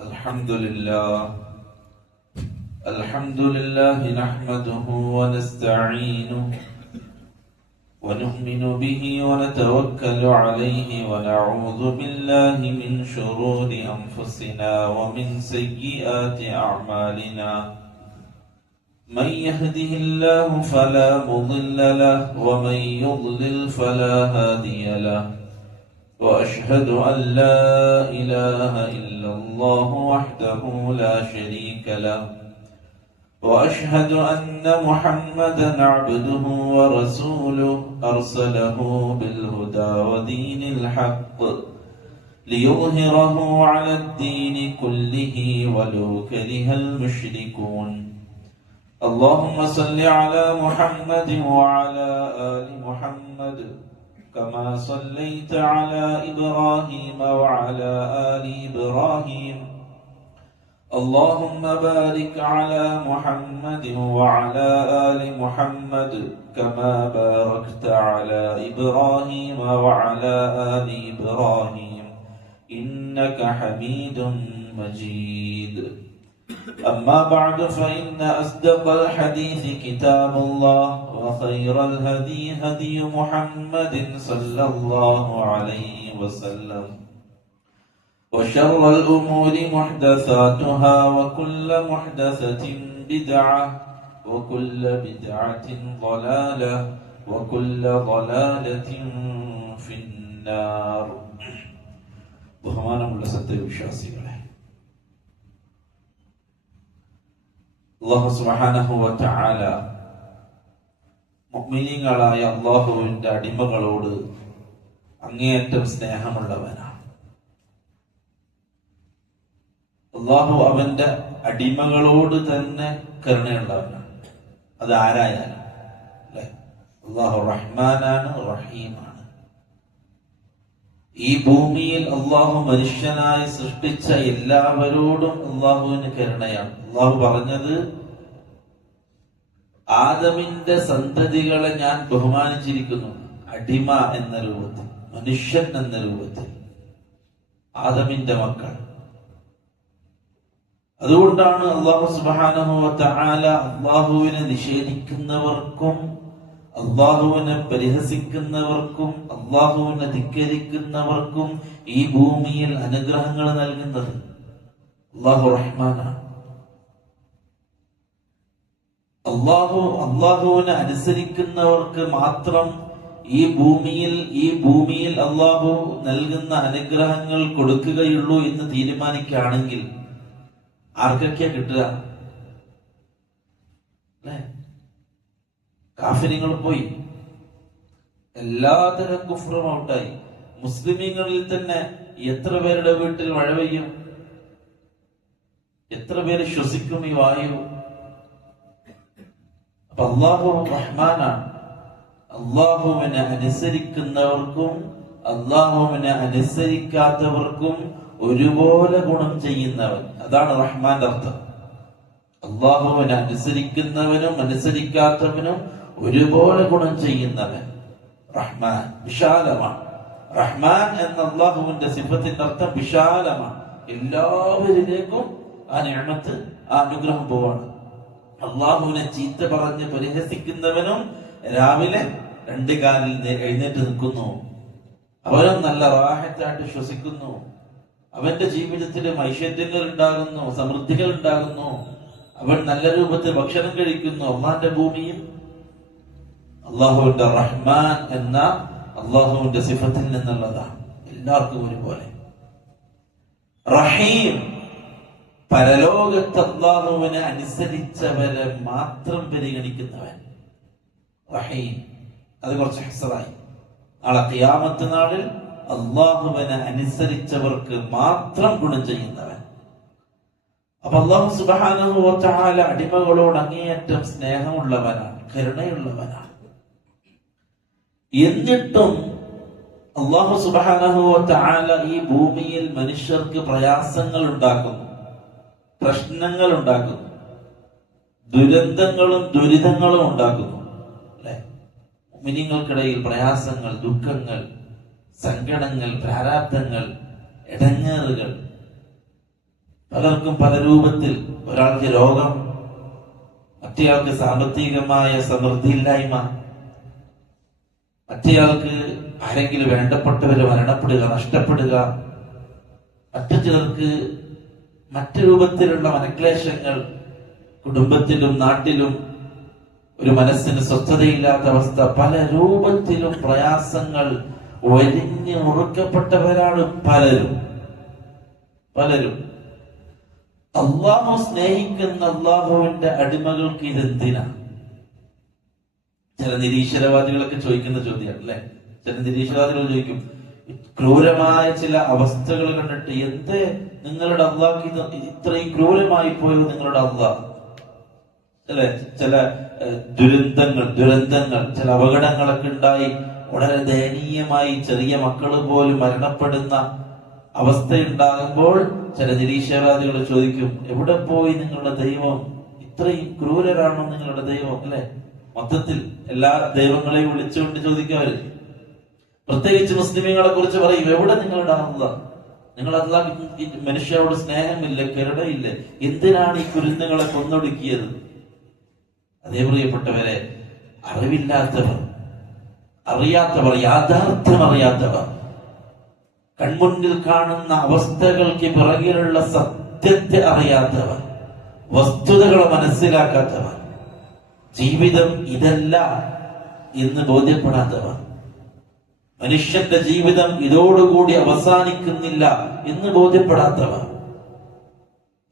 الحمد لله نحمده ونستعينه ونؤمن به ونتوكل عليه ونعوذ بالله من شرور أنفسنا ومن سيئات أعمالنا من يهده الله فلا مضل له ومن يضلل فلا هادي له وأشهد أن لا إله إلا الله وحده لا شريك له وأشهد أن محمدا عبده ورسوله أرسله بالهدى ودين الحق ليظهره على الدين كله ولو كره المشركون اللهم صل على محمد وعلى آل محمد كما صليت على إبراهيم وعلى آل إبراهيم اللهم بارك على محمد وعلى آل محمد كما باركت على إبراهيم وعلى آل إبراهيم إنك حميد مجيد أما بعد فإن أصدق الحديث كتاب الله وخير الهدي هدي محمد صلى الله عليه وسلم وشر الأمور محدثاتها وكل محدثة بدعة وكل بدعة ضلالة وكل ضلالة في النار ബഹുമാനമുള്ള സത്യവിശ്വാസികളെ, അല്ലാഹു സുബ്ഹാനഹു വ തആല മുഅ്മിനീങ്ങളായ അല്ലാഹുവിന്റെ അടിമകളോട് അങ്ങേയറ്റം സ്നേഹമുള്ളവനാണ്. അല്ലാഹു അവന്റെ അടിമകളോട് തന്നെ കരുണയുള്ളവനാണ്. അത് ആരായാലും അല്ലെ, അല്ലാഹു റഹ്മാനാണ്, റഹീമാണ്. ഈ ഭൂമിയിൽ അല്ലാഹു മനുഷ്യനായി സൃഷ്ടിച്ച എല്ലാവരോടും അല്ലാഹുവിന് കരുണയാണ്. അല്ലാഹു പറഞ്ഞത്, ആദമിന്റെ സന്തതികളെ ഞാൻ ബഹുമാനിച്ചിരിക്കുന്നു അടിമ എന്ന രൂപത്തിൽ, മനുഷ്യൻ എന്ന രൂപത്തിൽ, ആദമിന്റെ മക്കൾ. അതുകൊണ്ടാണ് അല്ലാഹു സുബ്ഹാനഹു വ തആല അല്ലാഹുവിനെ നിഷേധിക്കുന്നവർക്കും അല്ലാഹുവിനെ പരിഹസിക്കുന്നവർക്കും അല്ലാഹുവിനെ ധിക്കരിക്കുന്നവർക്കും ഈ ഭൂമിയിൽ അനുഗ്രഹങ്ങൾ നൽകുന്നത്. അല്ലാഹു റഹ്മാനാണ്. അല്ലാഹുവിനെ അനുസരിക്കുന്നവർക്ക് മാത്രം ഈ ഭൂമിയിൽ അല്ലാഹു നൽകുന്ന അനുഗ്രഹങ്ങൾ കൊടുക്കുകയുള്ളൂ എന്ന് തീരുമാനിക്കുകയാണെങ്കിൽ ആർക്കൊക്കെയാ കിട്ടുക? അല്ലെ, കാഫിറുകൾ പോയി, എല്ലാതരം കുഫ്റും ഔട്ടായി. മുസ്ലിമീങ്ങളിൽ തന്നെ എത്ര പേരുടെ വീട്ടിൽ മഴ പെയ്യും? എത്ര പേര് ശ്വസിക്കും ഈ വായു? അപ്പൊ അല്ലാഹു റഹ്മാനാണ്. അല്ലാഹുവിനെ അനുസരിക്കുന്നവർക്കും അല്ലാഹുവിനെ അനുസരിക്കാത്തവർക്കും ഒരുപോലെ ഗുണം ചെയ്യുന്നവൻ, അതാണ് റഹ്മാന്റെ അർത്ഥം. അല്ലാഹുവിനെ അനുസരിക്കുന്നവനും അനുസരിക്കാത്തവനും ഒരുപോലെ ഗുണം ചെയ്യുന്നവൻ റഹ്മാൻ, വിശാലമാണ്. റഹ്മാൻ എന്ന അല്ലാഹുവിന്റെ സിഫത്തിന്റെ അർത്ഥം വിശാലമാണ്. എല്ലാവരിലേക്കും ആ നിഅമത്ത്, ആ അനുഗ്രഹം പോവാണ്. അല്ലാഹുവിനെ ചീത്ത പറഞ്ഞ് പരിഹസിക്കുന്നവനും രാവിലെ 2 കാലിൽ എഴുന്നേറ്റ് നിൽക്കുന്നു, അവനും നല്ല റാഹത്തായിട്ട് ശ്വസിക്കുന്നു, അവന്റെ ജീവിതത്തിൽ ഐശ്വര്യങ്ങൾ ഉണ്ടാകുന്നു, സമൃദ്ധികൾ ഉണ്ടാകുന്നു, അവൻ നല്ല രൂപത്തിൽ ഭക്ഷണം കഴിക്കുന്നു. അള്ളാന്റെ ഭൂമിയും അള്ളാഹുവിന്റെ റഹ്മാൻ എന്ന അള്ളാഹുവിന്റെ സിഫത്തിൽ നിന്നുള്ളതാണ്. എല്ലാവർക്കും ഒരുപോലെ. റഹീം, പരലോകത്ത് അള്ളാഹുവിനെ അനുസരിച്ചവരെ മാത്രം പരിഗണിക്കുന്നവൻ. റഹീം, അത് കുറച്ച് ഹസറായി. നാളെ ഖിയാമത്ത് നാളിൽ അള്ളാഹുവിനെ അനുസരിച്ചവർക്ക് മാത്രം ഗുണം ചെയ്യുന്നവൻ. അപ്പൊ അല്ലാഹു സുബ്ഹാനഹു വ തആല അടിമകളോട് അങ്ങേയറ്റം സ്നേഹമുള്ളവനാണ്, കരുണയുള്ളവനാണ്. എന്നിട്ടും അല്ലാഹു സുബ്ഹാനഹു വ തആല ഈ ഭൂമിയിൽ മനുഷ്യർക്ക് പ്രയാസങ്ങൾ ഉണ്ടാക്കുന്നു, പ്രശ്നങ്ങൾ ഉണ്ടാക്കുന്നു, ദുരന്തങ്ങളും ദുരിതങ്ങളും ഉണ്ടാക്കുന്നു. അല്ലെ, മുഅ്മിനീങ്ങൾക്കിടയിൽ പ്രയാസങ്ങൾ, ദുഃഖങ്ങൾ, സങ്കടങ്ങൾ, പ്രാരാബ്ധങ്ങൾ, ഇടങ്ങേറുകൾ, പലർക്കും പല രൂപത്തിൽ. ഒരാൾക്ക് രോഗം, മറ്റേയാൾക്ക് സാമ്പത്തികമായ സമൃദ്ധിയില്ലായ്മ, മറ്റേയാൾക്ക് ആരെങ്കിലും വേണ്ടപ്പെട്ടവര് മരണപ്പെടുക, നഷ്ടപ്പെടുക, മറ്റു ചിലർക്ക് മറ്റു രൂപത്തിലുള്ള മനക്ലേശങ്ങൾ, കുടുംബത്തിലും നാട്ടിലും ഒരു മനസ്സിന് സ്വസ്ഥതയില്ലാത്ത അവസ്ഥ, പല രൂപത്തിലും പ്രയാസങ്ങൾ വലിഞ്ഞു മുറുക്കപ്പെട്ടവരാണ് പലരും. അള്ളാഹു സ്നേഹിക്കുന്ന അള്ളാഹുവിന്റെ അടിമകൾക്ക് ഇതെന്തിനാ? ചില നിരീശ്വരവാദികളൊക്കെ ചോദിക്കുന്ന ചോദ്യമാണ് അല്ലെ. ചില നിരീശ്വരവാദികൾ ചോദിക്കും, ക്രൂരമായ ചില അവസ്ഥകൾ കണ്ടിട്ട് എന്ത് നിങ്ങളുടെ അള്ളാഹ് ഇത്രയും ക്രൂരമായി പോയോ നിങ്ങളുടെ അള്ളാഹ്? അല്ലെ, ചില ദുരന്തങ്ങൾ, ചില അപകടങ്ങളൊക്കെ ഉണ്ടായി വളരെ ദയനീയമായി ചെറിയ മക്കൾ പോലും മരണപ്പെടുന്ന അവസ്ഥയുണ്ടാകുമ്പോൾ ചില നിരീശ്വരവാദികൾ ചോദിക്കും, എവിടെ പോയി നിങ്ങളുടെ ദൈവം? ഇത്രയും ക്രൂരരാണോ നിങ്ങളുടെ ദൈവം? അല്ലെ, മൊത്തത്തിൽ എല്ലാ ദൈവങ്ങളെയും വിളിച്ചുകൊണ്ട് ചോദിക്കാറ്. പ്രത്യേകിച്ച് മുസ്ലിമീങ്ങളെ കുറിച്ച് പറയും, എവിടെ നിങ്ങളുടെ അള്ളാഹ്? നിങ്ങൾ അള്ളാഹ് മനുഷ്യരോട് സ്നേഹമില്ല, കരുണയില്ല, എന്തിനാണ് ഈ കുരുന്നുകളെ കൊന്നൊടുക്കിയത്? അതേ പ്രിയപ്പെട്ടവരെ, അറിയാത്തവർ, യാഥാർത്ഥ്യം അറിയാത്തവർ, കൺമുന്നിൽ കാണുന്ന അവസ്ഥകൾക്ക് പിറകിലുള്ള സത്യത്തെ അറിയാത്തവർ, വസ്തുതകളെ മനസ്സിലാക്കാത്തവർ, ജീവിതം ഇതല്ല എന്ന് ബോധ്യപ്പെടാത്തവർ, മനുഷ്യന്റെ ജീവിതം ഇതോടുകൂടി അവസാനിക്കുന്നില്ല എന്ന് ബോധ്യപ്പെടാത്തവർ.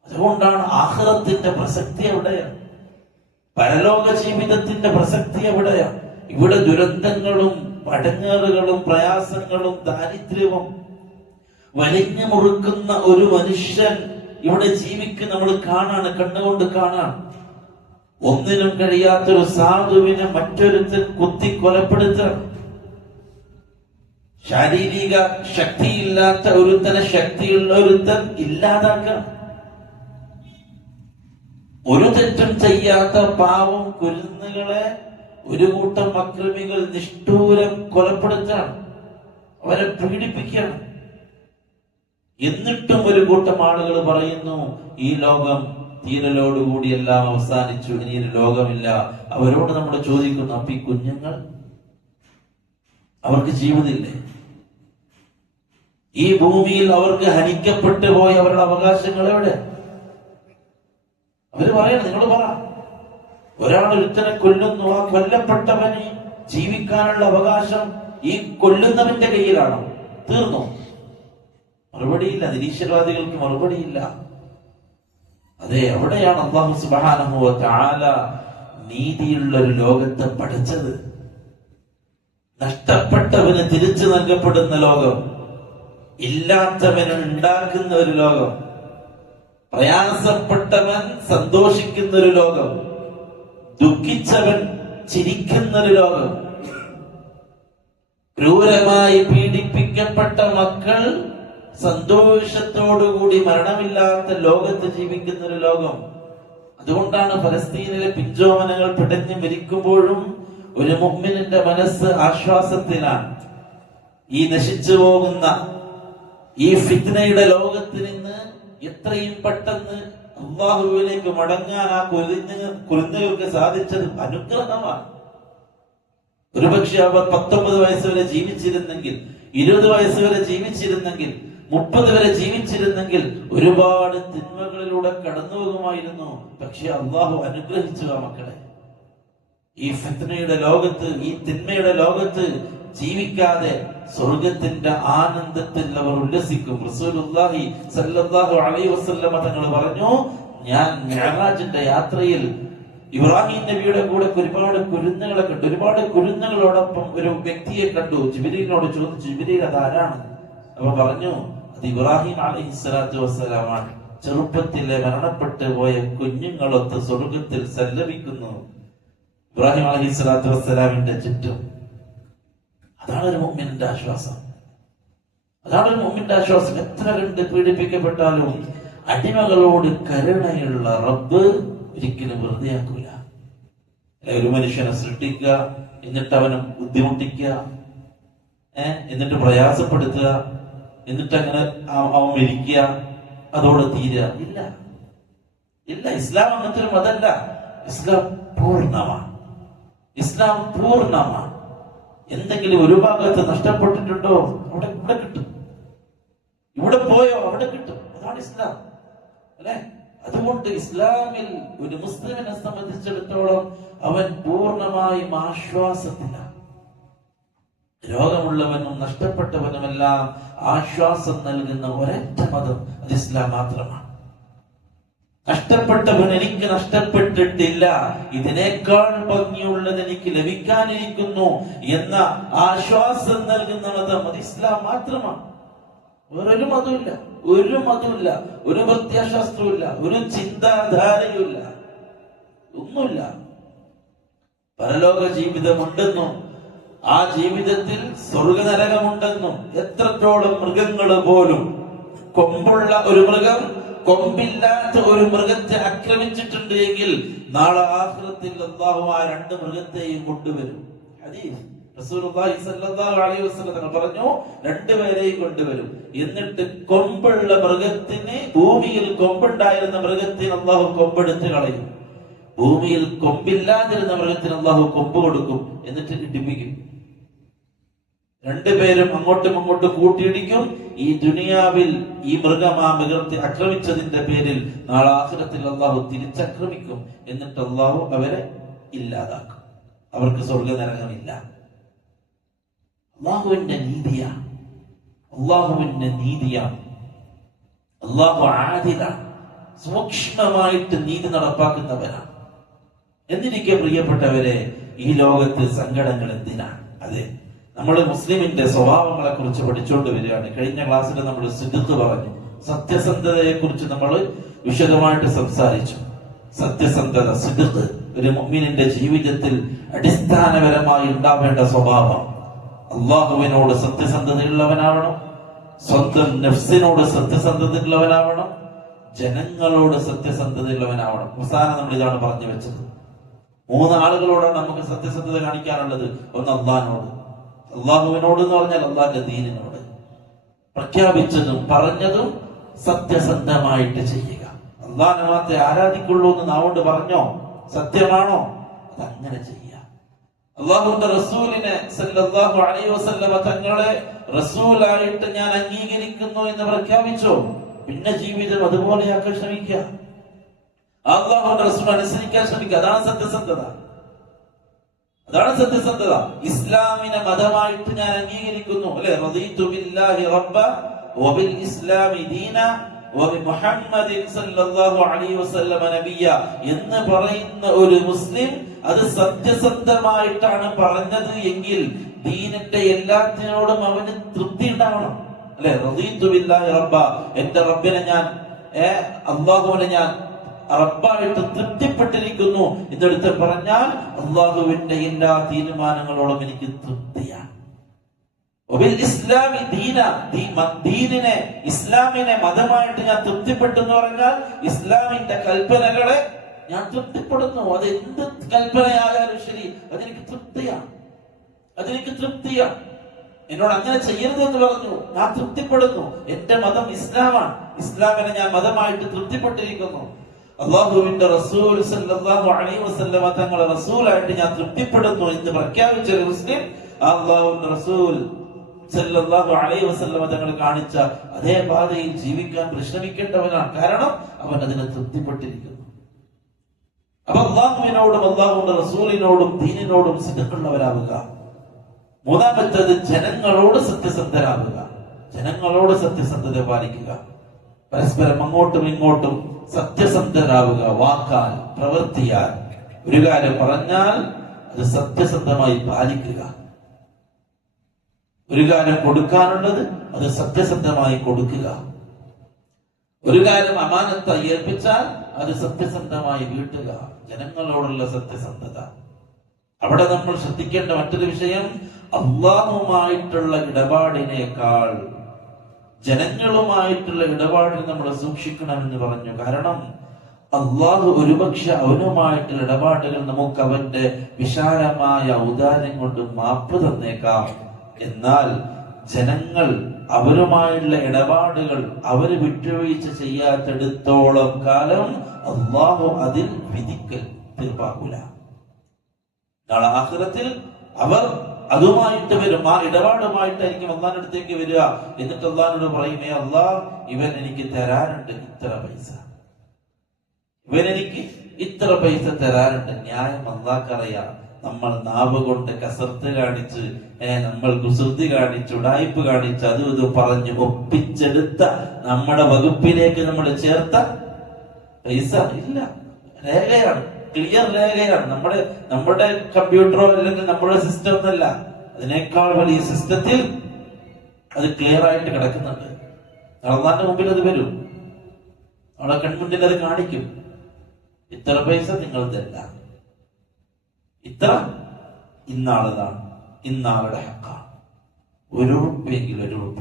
അതുകൊണ്ടാണ് ആഖിറത്തിന്റെ പ്രസക്തി എവിടെയാണ്? പരലോക ജീവിതത്തിന്റെ പ്രസക്തി എവിടെയാണ്? ഇവിടെ ദുരന്തങ്ങളും പടങ്ങേറുകളും പ്രയാസങ്ങളും ദാരിദ്ര്യവും വലിഞ്ഞു മുറുക്കുന്ന ഒരു മനുഷ്യൻ ഇവിടെ ജീവിക്കുന്ന നമ്മൾ കാണാണ്, കണ്ണുകൊണ്ട് കാണാൻ. ഒന്നിനും കഴിയാത്തൊരു സാധുവിനെ മറ്റൊരുത്തൻ കുത്തി കൊലപ്പെടുത്തണം. ശാരീരിക ശക്തിയില്ലാത്ത ഒരുത്തനെ ശക്തിയുള്ള ഒരുത്തൻ ഇല്ലാതാക്കണം. ഒരു തെറ്റും ചെയ്യാത്ത പാവം കുരുന്നുകളെ ഒരു കൂട്ടം അക്രമികൾ നിഷ്ഠൂരം കൊലപ്പെടുത്തണം, അവരെ പീഡിപ്പിക്കണം. എന്നിട്ടും ഒരു കൂട്ടം ആളുകൾ പറയുന്നു, ഈ ലോകം തീരലോടുകൂടി എല്ലാം അവസാനിച്ചു, ഇനി ഒരു ലോകമില്ല. അവരോട് നമ്മൾ ചോദിക്കുന്നു, അപ്പൊ ഈ കുഞ്ഞുങ്ങൾ, അവർക്ക് ജീവിതമില്ലേ? ഈ ഭൂമിയിൽ അവർക്ക് ഹനിക്കപ്പെട്ടു പോയ അവരുടെ അവകാശങ്ങൾ എവിടെ? അവര് പറയണം, നിങ്ങൾ പറ. ഒരാൾ ഒരുത്തനെ കൊല്ലുന്നു, ആ കൊല്ലപ്പെട്ടവന് ജീവിക്കാനുള്ള അവകാശം ഈ കൊല്ലുന്നവന്റെ കയ്യിലാണോ? തീർന്നു. മറുപടിയില്ല. നിരീശ്വരവാദികൾക്ക് മറുപടിയില്ല. അതെ, അവിടെയാണ് അല്ലാഹു സുബ്ഹാനഹു വ തആല നീതിയുള്ള ഒരു ലോകത്തെ പഠിച്ചത്. നഷ്ടപ്പെട്ടവന് തിരിച്ചു നൽകപ്പെടുന്ന ലോകം, ഇല്ലാത്തവന് ഉണ്ടാക്കുന്ന ഒരു ലോകം, പ്രയാസപ്പെട്ടവൻ സന്തോഷിക്കുന്ന ഒരു ലോകം, ദുഃഖിച്ചവൻ ചിരിക്കുന്ന ഒരു ലോകം, ക്രൂരമായി പീഡിപ്പിക്കപ്പെട്ട മക്കൾ സന്തോഷത്തോടുകൂടി മരണമില്ലാത്ത ലോകത്ത് ജീവിക്കുന്ന ഒരു ലോകം. അതുകൊണ്ടാണ് ഫലസ്തീനിലെ പിഞ്ചോമനകൾ പിടഞ്ഞു മരിക്കുമ്പോഴും ഒരു മുഅ്മിനിന്റെ മനസ്സ് ആശ്വാസത്തിലാണ്. ഈ നശിച്ചു പോകുന്ന ഈ ഫിത്നയുടെ ലോകത്ത് നിന്ന് എത്രയും പെട്ടെന്ന് അല്ലാഹുവിലേക്ക് മടങ്ങാൻ ആ കുരുന്നുകൾക്ക് സാധിച്ചത് അനുഗ്രഹമാണ്. ഒരുപക്ഷെ അവർ 19 വയസ്സ് വരെ ജീവിച്ചിരുന്നെങ്കിൽ, 20 വയസ്സ് വരെ ജീവിച്ചിരുന്നെങ്കിൽ, 30 വരെ ജീവിച്ചിരുന്നെങ്കിൽ ഒരുപാട് തിന്മകളിലൂടെ കടന്നു പോകുമായിരുന്നു. പക്ഷെ അള്ളാഹു അനുഗ്രഹിച്ചു ആ മക്കളെ. ഈ ഫിത്നയുടെ ലോകത്ത്, ഈ തിന്മയുടെ ലോകത്ത് ജീവിക്കാതെ സ്വർഗത്തിന്റെ ആനന്ദത്തിൽ അവർ ഉല്ലസിക്കും. റസൂലുള്ളാഹി സ്വല്ലല്ലാഹു അലൈഹി വസല്ലമ തങ്ങൾ പറഞ്ഞു, ഞാൻ മിഅ്റാജിന്റെ യാത്രയിൽ ഇബ്രാഹിം നബിയുടെ കൂടെ ഒരുപാട് കുരുന്നുകളെ കണ്ടു. ഒരുപാട് കുരുന്നുകളോടൊപ്പം ഒരു വ്യക്തിയെ കണ്ടു. ജിബ്രീലിനോട് ചോദിച്ചു, ജിബ്രീൽ അതാരാണ്? അപ്പൊ പറഞ്ഞു, അത് ഇബ്രാഹിം അലൈഹിസ്സലാത്തു വസ്സലാമാണ്. ചെറുപ്പത്തിലെ മരണപ്പെട്ടു പോയ കുഞ്ഞുങ്ങളൊത്ത് സ്വർഗത്തിൽ സല്ലപിക്കുന്നു ഇബ്രാഹിം അലൈഹിസ്സലാത്തു വസ്സലാമിന്റെ ചുറ്റും. അതാണ് ഒരു മുഅ്മിനിന്റെ ആശ്വാസം. അതാണ് ഒരു മുഅ്മിന്റെ ആശ്വാസം. എത്ര കണ്ട് പീഡിപ്പിക്കപ്പെട്ടാലും അടിമകളോട് കരുണയുള്ള റബ്ബ് ഒരിക്കലും വെറുതെ ആക്കൂല. ഒരു മനുഷ്യനെ സൃഷ്ടിക്കുക, എന്നിട്ട് അവനെ ബുദ്ധിമുട്ടിക്കുക, എന്നിട്ട് പ്രയാസപ്പെടുത്തുക, എന്നിട്ട് അങ്ങനെ അവൻ മരിക്കുക, അതോടെ തീരുക? ഇല്ല, ഇല്ല. ഇസ്ലാം അങ്ങനത്തെ ഒരു മതമല്ല. ഇസ്ലാം പൂർണ്ണമാണ്. ഇസ്ലാം പൂർണ്ണമാണ്. എന്തെങ്കിലും ഒരു ഭാഗത്ത് നഷ്ടപ്പെട്ടിട്ടുണ്ടോ? അവിടെ ഇവിടെ കിട്ടും. ഇവിടെ പോയോ അവിടെ കിട്ടും. അതാണ് ഇസ്ലാം, അല്ലെ? അതുകൊണ്ട് ഇസ്ലാമിൽ ഒരു മുസ്ലിമിനെ സംബന്ധിച്ചിടത്തോളം അവൻ പൂർണ്ണമായും ആശ്വാസത്തിലാണ്. രോഗമുള്ളവനും നഷ്ടപ്പെട്ടവനുമെല്ലാം ആശ്വാസം നൽകുന്ന ഒരൊറ്റ മതം അത് ഇസ്ലാം മാത്രമാണ്. നഷ്ടപ്പെട്ടവൻ എനിക്ക് നഷ്ടപ്പെട്ടിട്ടില്ല, ഇതിനേക്കാൾ ഭംഗിയുള്ളത് എനിക്ക് ലഭിക്കാനിരിക്കുന്നു എന്ന ആശ്വാസം നൽകുന്ന മതം അത് ഇസ്ലാം മാത്രമാണ്. വേറൊരു മതമില്ല, ഒരു മതമില്ല, ഒരു പ്രത്യയശാസ്ത്രമില്ല, ഒരു ചിന്താധാരയുമില്ല, ഒന്നുമില്ല. പരലോക ജീവിതമുണ്ടെന്നും ആ ജീവിതത്തിൽ സ്വർഗനരകമുണ്ടെന്നും എത്രത്തോളം മൃഗങ്ങൾ പോലും കൊമ്പുള്ള ഒരു മൃഗം കൊമ്പില്ലാത്ത ഒരു മൃഗത്തെ ആക്രമിച്ചിട്ടുണ്ട് എങ്കിൽ നാളെ ആഖിറത്തിൽ അല്ലാഹു ആ രണ്ട് മൃഗത്തെയും കൊണ്ടുവരും. ഹദീസ് റസൂലുള്ളാഹി സ്വല്ലല്ലാഹു അലൈഹി വസല്ലം തങ്ങൾ പറഞ്ഞു, രണ്ടുപേരെയും കൊണ്ടുവരും. എന്നിട്ട് കൊമ്പുള്ള മൃഗത്തിന്, ഭൂമിയിൽ കൊമ്പുണ്ടായിരുന്ന മൃഗത്തിന് അല്ലാഹു കൊമ്പെടുത്ത് കളയും. ഭൂമിയിൽ കൊമ്പില്ലാതിരുന്ന മൃഗത്തിന് അല്ലാഹു കൊമ്പ് കൊടുക്കും, എന്നിട്ട് ഇടിപ്പിക്കും. രണ്ടുപേരും അങ്ങോട്ടും ഇങ്ങോട്ടും കൂട്ടിയിടിക്കും. ഈ ദുനിയാവിൽ ഈ മൃഗം ആ മൃഗത്തെ ആക്രമിച്ചതിന്റെ പേരിൽ നാളെ ആഖിറത്തിൽ അല്ലാഹു തിരിച്ചാക്രമിക്കും. എന്നിട്ട് അല്ലാഹു അവരെ ഇല്ലാതാക്കും. അവർക്ക് സ്വർഗനരകമില്ല. അല്ലാഹുവിന്റെ നീതിയാണ്, അല്ലാഹുവിന്റെ നീതിയാണ്. അല്ലാഹു ആദിലാണ്, സൂക്ഷ്മമായിട്ട് നീതി നടപ്പാക്കുന്നവരാണ്. എന്നിരിക്കെ പ്രിയപ്പെട്ടവരെ, ഈ ലോകത്ത് സങ്കടങ്ങൾ എന്തിനാണ്? അതെ, നമ്മൾ മുസ്ലിമിന്റെ സ്വഭാവങ്ങളെ കുറിച്ച് പഠിച്ചുകൊണ്ട് വരികയാണ്. കഴിഞ്ഞ ക്ലാസ്സിൽ നമ്മൾ സിദ്ദീഖ് പറഞ്ഞു, സത്യസന്ധതയെ കുറിച്ച് നമ്മൾ വിശദമായിട്ട് സംസാരിച്ചു. സത്യസന്ധത, സിദ്ദീഖ് ഒരു മുഅ്മിനിന്റെ ജീവിതത്തിൽ അടിസ്ഥാനപരമായി ഉണ്ടാവേണ്ട സ്വഭാവം. അള്ളാഹുവിനോട് സത്യസന്ധതയുള്ളവനാവണം, സ്വന്തം നഫ്സിനോട് സത്യസന്ധതയുള്ളവനാവണം, ജനങ്ങളോട് സത്യസന്ധതയുള്ളവനാവണം. അവസാനം നമ്മൾ ഇതാണ് പറഞ്ഞു വെച്ചത്. 3 ആളുകളോടാണ് നമുക്ക് സത്യസന്ധത കാണിക്കാനുള്ളത്. ഒന്ന് അള്ളാഹിനോട്, അള്ളാഹുവിനോട് എന്ന് പറഞ്ഞാൽ അള്ളാഹിന്റെ ദീനിനോട്. പ്രഖ്യാപിച്ചതും പറഞ്ഞതും സത്യസന്ധമായിട്ട് ചെയ്യുക. അള്ളാഹിനെ മാത്രമേ ആരാധിക്കുള്ളൂ എന്ന് നാവുകൊണ്ട് പറഞ്ഞോ? സത്യമാണോ? അതങ്ങനെ ചെയ്യുക. അള്ളാഹുവിന്റെ റസൂലിനെ സല്ലല്ലാഹു അലൈഹി വസല്ലമ തങ്ങളെ റസൂലായിട്ട് ഞാൻ അംഗീകരിക്കുന്നു എന്ന് പ്രഖ്യാപിച്ചോ? പിന്നെ ജീവിതം അതുപോലെയാക്കാൻ ശ്രമിക്കുക. അള്ളാഹുവിന്റെ റസൂൽ അനുസരിക്കാൻ ശ്രമിക്കുക. അതാണ് സത്യസന്ധത, അതാണ് സത്യസന്ധത. ഇസ്ലാമിനെ മതമായിട്ട് ഞാൻ അംഗീകരിക്കുന്നു, അല്ലെ? റദീതു ബില്ലാഹി റബ്ബ വബിൽ ഇസ്ലാമി ദീന വബിമുഹമ്മദിൻ സല്ലല്ലാഹു അലൈഹി വസല്ലമ നബിയ എന്ന് പറയുന്ന ഒരു മുസ്ലിം അത് സത്യസന്ധമായിട്ടാണ് പറഞ്ഞത് എങ്കിൽ ദീനിന്റെ എല്ലാത്തിനോടും അവന് തൃപ്തി ഉണ്ടാവണം, അല്ലെ? റദീതു ബില്ലാഹി റബ്ബ, എന്റെ റബ്ബിനെ ഞാൻ, അള്ളാഹുവിനെ ഞാൻ റബ്ബായിട്ട് തൃപ്തിപ്പെട്ടിരിക്കുന്നു എന്നെടുത്ത് പറഞ്ഞാൽ അള്ളാഹുവിന്റെ എല്ലാ തീരുമാനങ്ങളോടും എനിക്ക് തൃപ്തിയാണ്. ദീനിനെ, ഇസ്ലാമിനെ മതമായിട്ട് ഞാൻ തൃപ്തിപ്പെട്ടു എന്ന് പറഞ്ഞാൽ ഇസ്ലാമിന്റെ കൽപ്പനകളെ ഞാൻ തൃപ്തിപ്പെടുന്നു. അത് എന്ത് കൽപ്പനയായാലും ശരി, അതെനിക്ക് തൃപ്തിയാണ്, അതെനിക്ക് തൃപ്തിയാണ്. എന്നോട് അങ്ങനെ ചെയ്യരുത് എന്ന് പറഞ്ഞു, ഞാൻ തൃപ്തിപ്പെടുന്നു. എന്റെ മതം ഇസ്ലാമാണ്, ഇസ്ലാമിനെ ഞാൻ മതമായിട്ട് തൃപ്തിപ്പെട്ടിരിക്കുന്നു. അള്ളാഹുവിന്റെ റസൂൽ സല്ലല്ലാഹു അലൈഹി വസല്ലമ തങ്ങളെ റസൂലായിട്ട് ഞാൻ തൃപ്തിപ്പെടുന്നു എന്ന് പ്രഖ്യാപിച്ച ഒരു മുസ്ലിം അള്ളാഹുവിന്റെ റസൂൽ സല്ലല്ലാഹു അലൈഹി വസല്ലമ തങ്ങൾ കാണിച്ച അതേ പാതയിൽ ജീവിക്കാൻ പരിശ്രമിക്കേണ്ടവനാണ്. കാരണം അവൻ അതിനെ തൃപ്തിപ്പെട്ടിരിക്കുന്നു. അപ്പൊ അള്ളാഹുവിനോടും അള്ളാഹുവിന്റെ റസൂലിനോടും ദീനിനോടും സിദ്ദീഖുള്ളവരാവുക. മൂന്നാമത്തേത് ജനങ്ങളോട് സത്യസന്ധരാവുക, ജനങ്ങളോട് സത്യസന്ധത പാലിക്കുക. പരസ്പരം അങ്ങോട്ടും ഇങ്ങോട്ടും സത്യസന്ധരാവുക. വാക്കാൽ, പ്രവൃത്തിയാൽ. ഒരു കാര്യം പറഞ്ഞാൽ അത് സത്യസന്ധമായി പാലിക്കുക. ഒരു കാര്യം കൊടുക്കാനുള്ളത് അത് സത്യസന്ധമായി കൊടുക്കുക. ഒരു കാര്യം അമാനത്തായി ഏൽപ്പിച്ചാൽ അത് സത്യസന്ധമായി വീട്ടുക. ജനങ്ങളോടുള്ള സത്യസന്ധത. അവിടെ നമ്മൾ ശ്രദ്ധിക്കേണ്ട മറ്റൊരു വിഷയം, അള്ളാഹുമായിട്ടുള്ള ഇടപാടിനേക്കാൾ ജനങ്ങളുമായിട്ടുള്ള ഇടപാടിൽ നമ്മൾ സൂക്ഷിക്കണമെന്ന് പറഞ്ഞു. കാരണം അള്ളാഹു ഒരുപക്ഷെ അവനുമായിട്ടുള്ള ഇടപാടുകൾ നമുക്ക് അവന്റെ വിശാലമായ ഔദാര്യം കൊണ്ട് മാപ്പ് തന്നേക്കാം. എന്നാൽ ജനങ്ങൾ അവരുമായുള്ള ഇടപാടുകൾ അവര് വിട്ടുവീഴ്ച ചെയ്യാത്തെടുത്തോളം കാലം അള്ളാഹു അതിൽ വിധിക്കൽ തീർപ്പാക്കൂല. നാളെ ആഖിറത്തിൽ അവർ അതുമായിട്ട് വരും, ആ ഇടപാടുമായിട്ടായിരിക്കും അള്ളാഹിന്റെ അടുത്തേക്ക് വരിക. എന്നിട്ട് അള്ളാഹിനോട് പറയുമേ അള്ളാഹ്, ഇവൻ എനിക്ക് തരാനുണ്ട് ഇത്ര പൈസ, ഇവൻ എനിക്ക് ഇത്ര പൈസ തരാനുണ്ട്. ന്യായം അള്ളാഹ്ക്കറിയാം. നമ്മൾ നാവ് കൊണ്ട് കസർത്ത് കാണിച്ച്, നമ്മൾ കുസൃതി കാണിച്ച്, ഉടായ്പ് കാണിച്ച്, അതും ഇത് പറഞ്ഞ് ഒപ്പിച്ചെടുത്ത നമ്മുടെ വകുപ്പിലേക്ക് നമ്മൾ ചേർത്ത പൈസ ഇല്ല. രേഖയാണ്, ക്ലിയർ രേഖയാണ്. നമ്മുടെ കമ്പ്യൂട്ടറോ അല്ലെങ്കിൽ നമ്മുടെ സിസ്റ്റം ഒന്നല്ല, അതിനേക്കാൾ വലിയ സിസ്റ്റത്തിൽ അത് ക്ലിയർ ആയിട്ട് കിടക്കുന്നുണ്ട്. അള്ളാന്റെ മുമ്പിൽ അത് വരും, നമ്മളെ കൺമുന്നിൽ അത് കാണിക്കും. ഇത്ര പൈസ നിങ്ങൾ തരില്ല, ഇത്ര ഇന്നാളതാണ്, ഇന്നാളുടെ ഹക്കാണ്. ഒരു രൂപയെങ്കിൽ ഒരു രൂപ,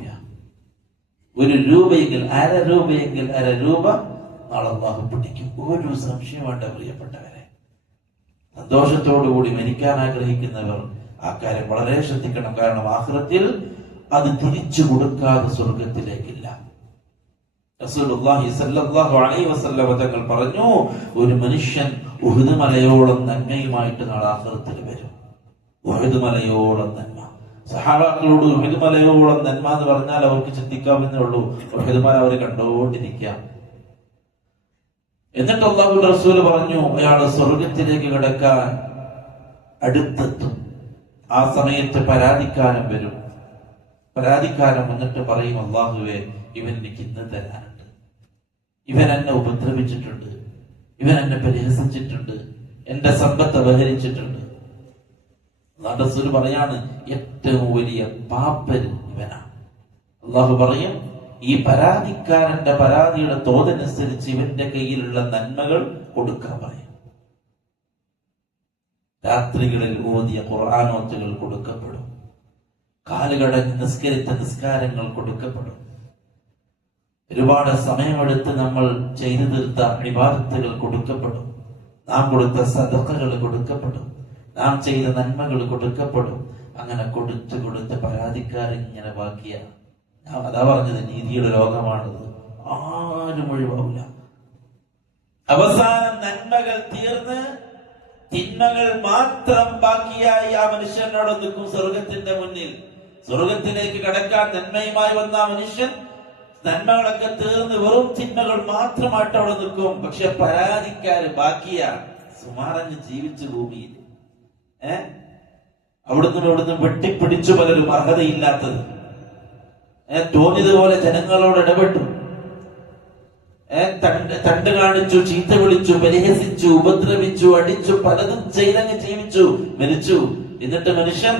ഒരു രൂപയെങ്കിൽ അര രൂപയെങ്കിൽ അര രൂപ നാളെ അല്ലാഹു പിടിക്കും. ഒരു സംശയം വേണ്ട പ്രിയപ്പെട്ടവരെ. സന്തോഷത്തോടുകൂടി മരിക്കാൻ ആഗ്രഹിക്കുന്നവർ ആ കാര്യം വളരെ ശ്രദ്ധിക്കണം. കാരണം ആഖിറത്തിൽ അത് തിരിച്ചു കൊടുക്കാതെ സ്വർഗത്തിലേക്കില്ല. റസൂലുള്ളാഹി സ്വല്ലല്ലാഹു അലൈഹി വസല്ലം തങ്ങൾ പറഞ്ഞു, ഒരു മനുഷ്യൻ ഉഹുദ് മലയോളം നന്മയുമായിട്ട് നാളെ ആഖിറത്തിൽ വരും. ഉഹുദ് മലയോളം നന്മ. സഹാബാക്കളോട് ഉഹുദ് മലയോളം നന്മ എന്ന് പറഞ്ഞാൽ അവർക്ക് ചിന്തിക്കാമെന്നേ ഉള്ളൂ. ഉഹുദ് മല അവർ കണ്ടുകൊണ്ടിരിക്കാം. എന്നിട്ട് അല്ലാഹു റസൂൽ പറഞ്ഞു, അയാൾ സ്വർഗത്തിലേക്ക് കിടക്കാൻ അടുത്തെത്തും. ആ സമയത്ത് പരാതിക്കാരൻ വരും. പരാതിക്കാരൻ വന്നിട്ട് പറയും, അല്ലാഹുവേ, ഇവൻ എനിക്ക് ഇന്ന് തരാനുണ്ട്, ഇവൻ എന്നെ ഉപദ്രവിച്ചിട്ടുണ്ട്, ഇവൻ എന്നെ പരിഹസിച്ചിട്ടുണ്ട്, എന്റെ സമ്പത്ത് അപഹരിച്ചിട്ടുണ്ട്. അല്ലാഹു റസൂൽ പറയാണ്, ഏറ്റവും വലിയ പാപ്പര് ഇവനാണ്. അല്ലാഹു പറയും, ഈ പരാതിക്കാരന്റെ പരാതിയുടെ തോതനുസരിച്ച് ഇവന്റെ കയ്യിലുള്ള നന്മകൾ കൊടുക്കാൻ പറയും. രാത്രികളിൽ ഓതിയ ഖുർആനോത്തുകൾ കൊടുക്കപ്പെടും. കാലുകടഞ്ഞ് നിസ്കരിച്ച നിസ്കാരങ്ങൾ കൊടുക്കപ്പെടും. ഒരുപാട് സമയമെടുത്ത് നമ്മൾ ചെയ്തു തീർത്ത ഇബാദത്തുകൾ കൊടുക്കപ്പെടും. നാം കൊടുത്ത സദഖകൾ കൊടുക്കപ്പെടും. നാം ചെയ്ത നന്മകൾ കൊടുക്കപ്പെടും. അങ്ങനെ കൊടുത്ത് പരാതിക്കാരൻ ഇങ്ങനെ ബാക്കിയാണ്. ഞാൻ അതാ പറഞ്ഞത്, നീതിയുടെ ലോകമാണത്. ആരും ഒഴിവാവില്ല. അവസാനം നന്മകൾ തീർന്ന് തിന്മകൾ മാത്രം ബാക്കിയായി ആ മനുഷ്യനോട് നിൽക്കും സ്വർഗത്തിന്റെ മുന്നിൽ. സ്വർഗത്തിലേക്ക് കടക്കാൻ നന്മയുമായി വന്ന ആ മനുഷ്യൻ നന്മകളൊക്കെ തീർന്ന് വെറും തിന്മകൾ മാത്രമായിട്ട് അവിടെ നിൽക്കും. പക്ഷെ പരാതിക്കാര് ബാക്കിയാണ്, സുമാറഞ്ഞ് ജീവിച്ച ഭൂമിയിൽ. അവിടുന്ന് വെട്ടിപ്പിടിച്ചു പലരും അർഹതയില്ലാത്തത്. തോന്നിയതുപോലെ ജനങ്ങളോട് ഇടപെട്ടു, തണ്ട് കാണിച്ചു, ചീത്ത വിളിച്ചു, പരിഹസിച്ചു, ഉപദ്രവിച്ചു, അടിച്ചു, പലതും ചെയ്തങ്ങ് ജീവിച്ചു, മരിച്ചു. എന്നിട്ട് മനുഷ്യൻ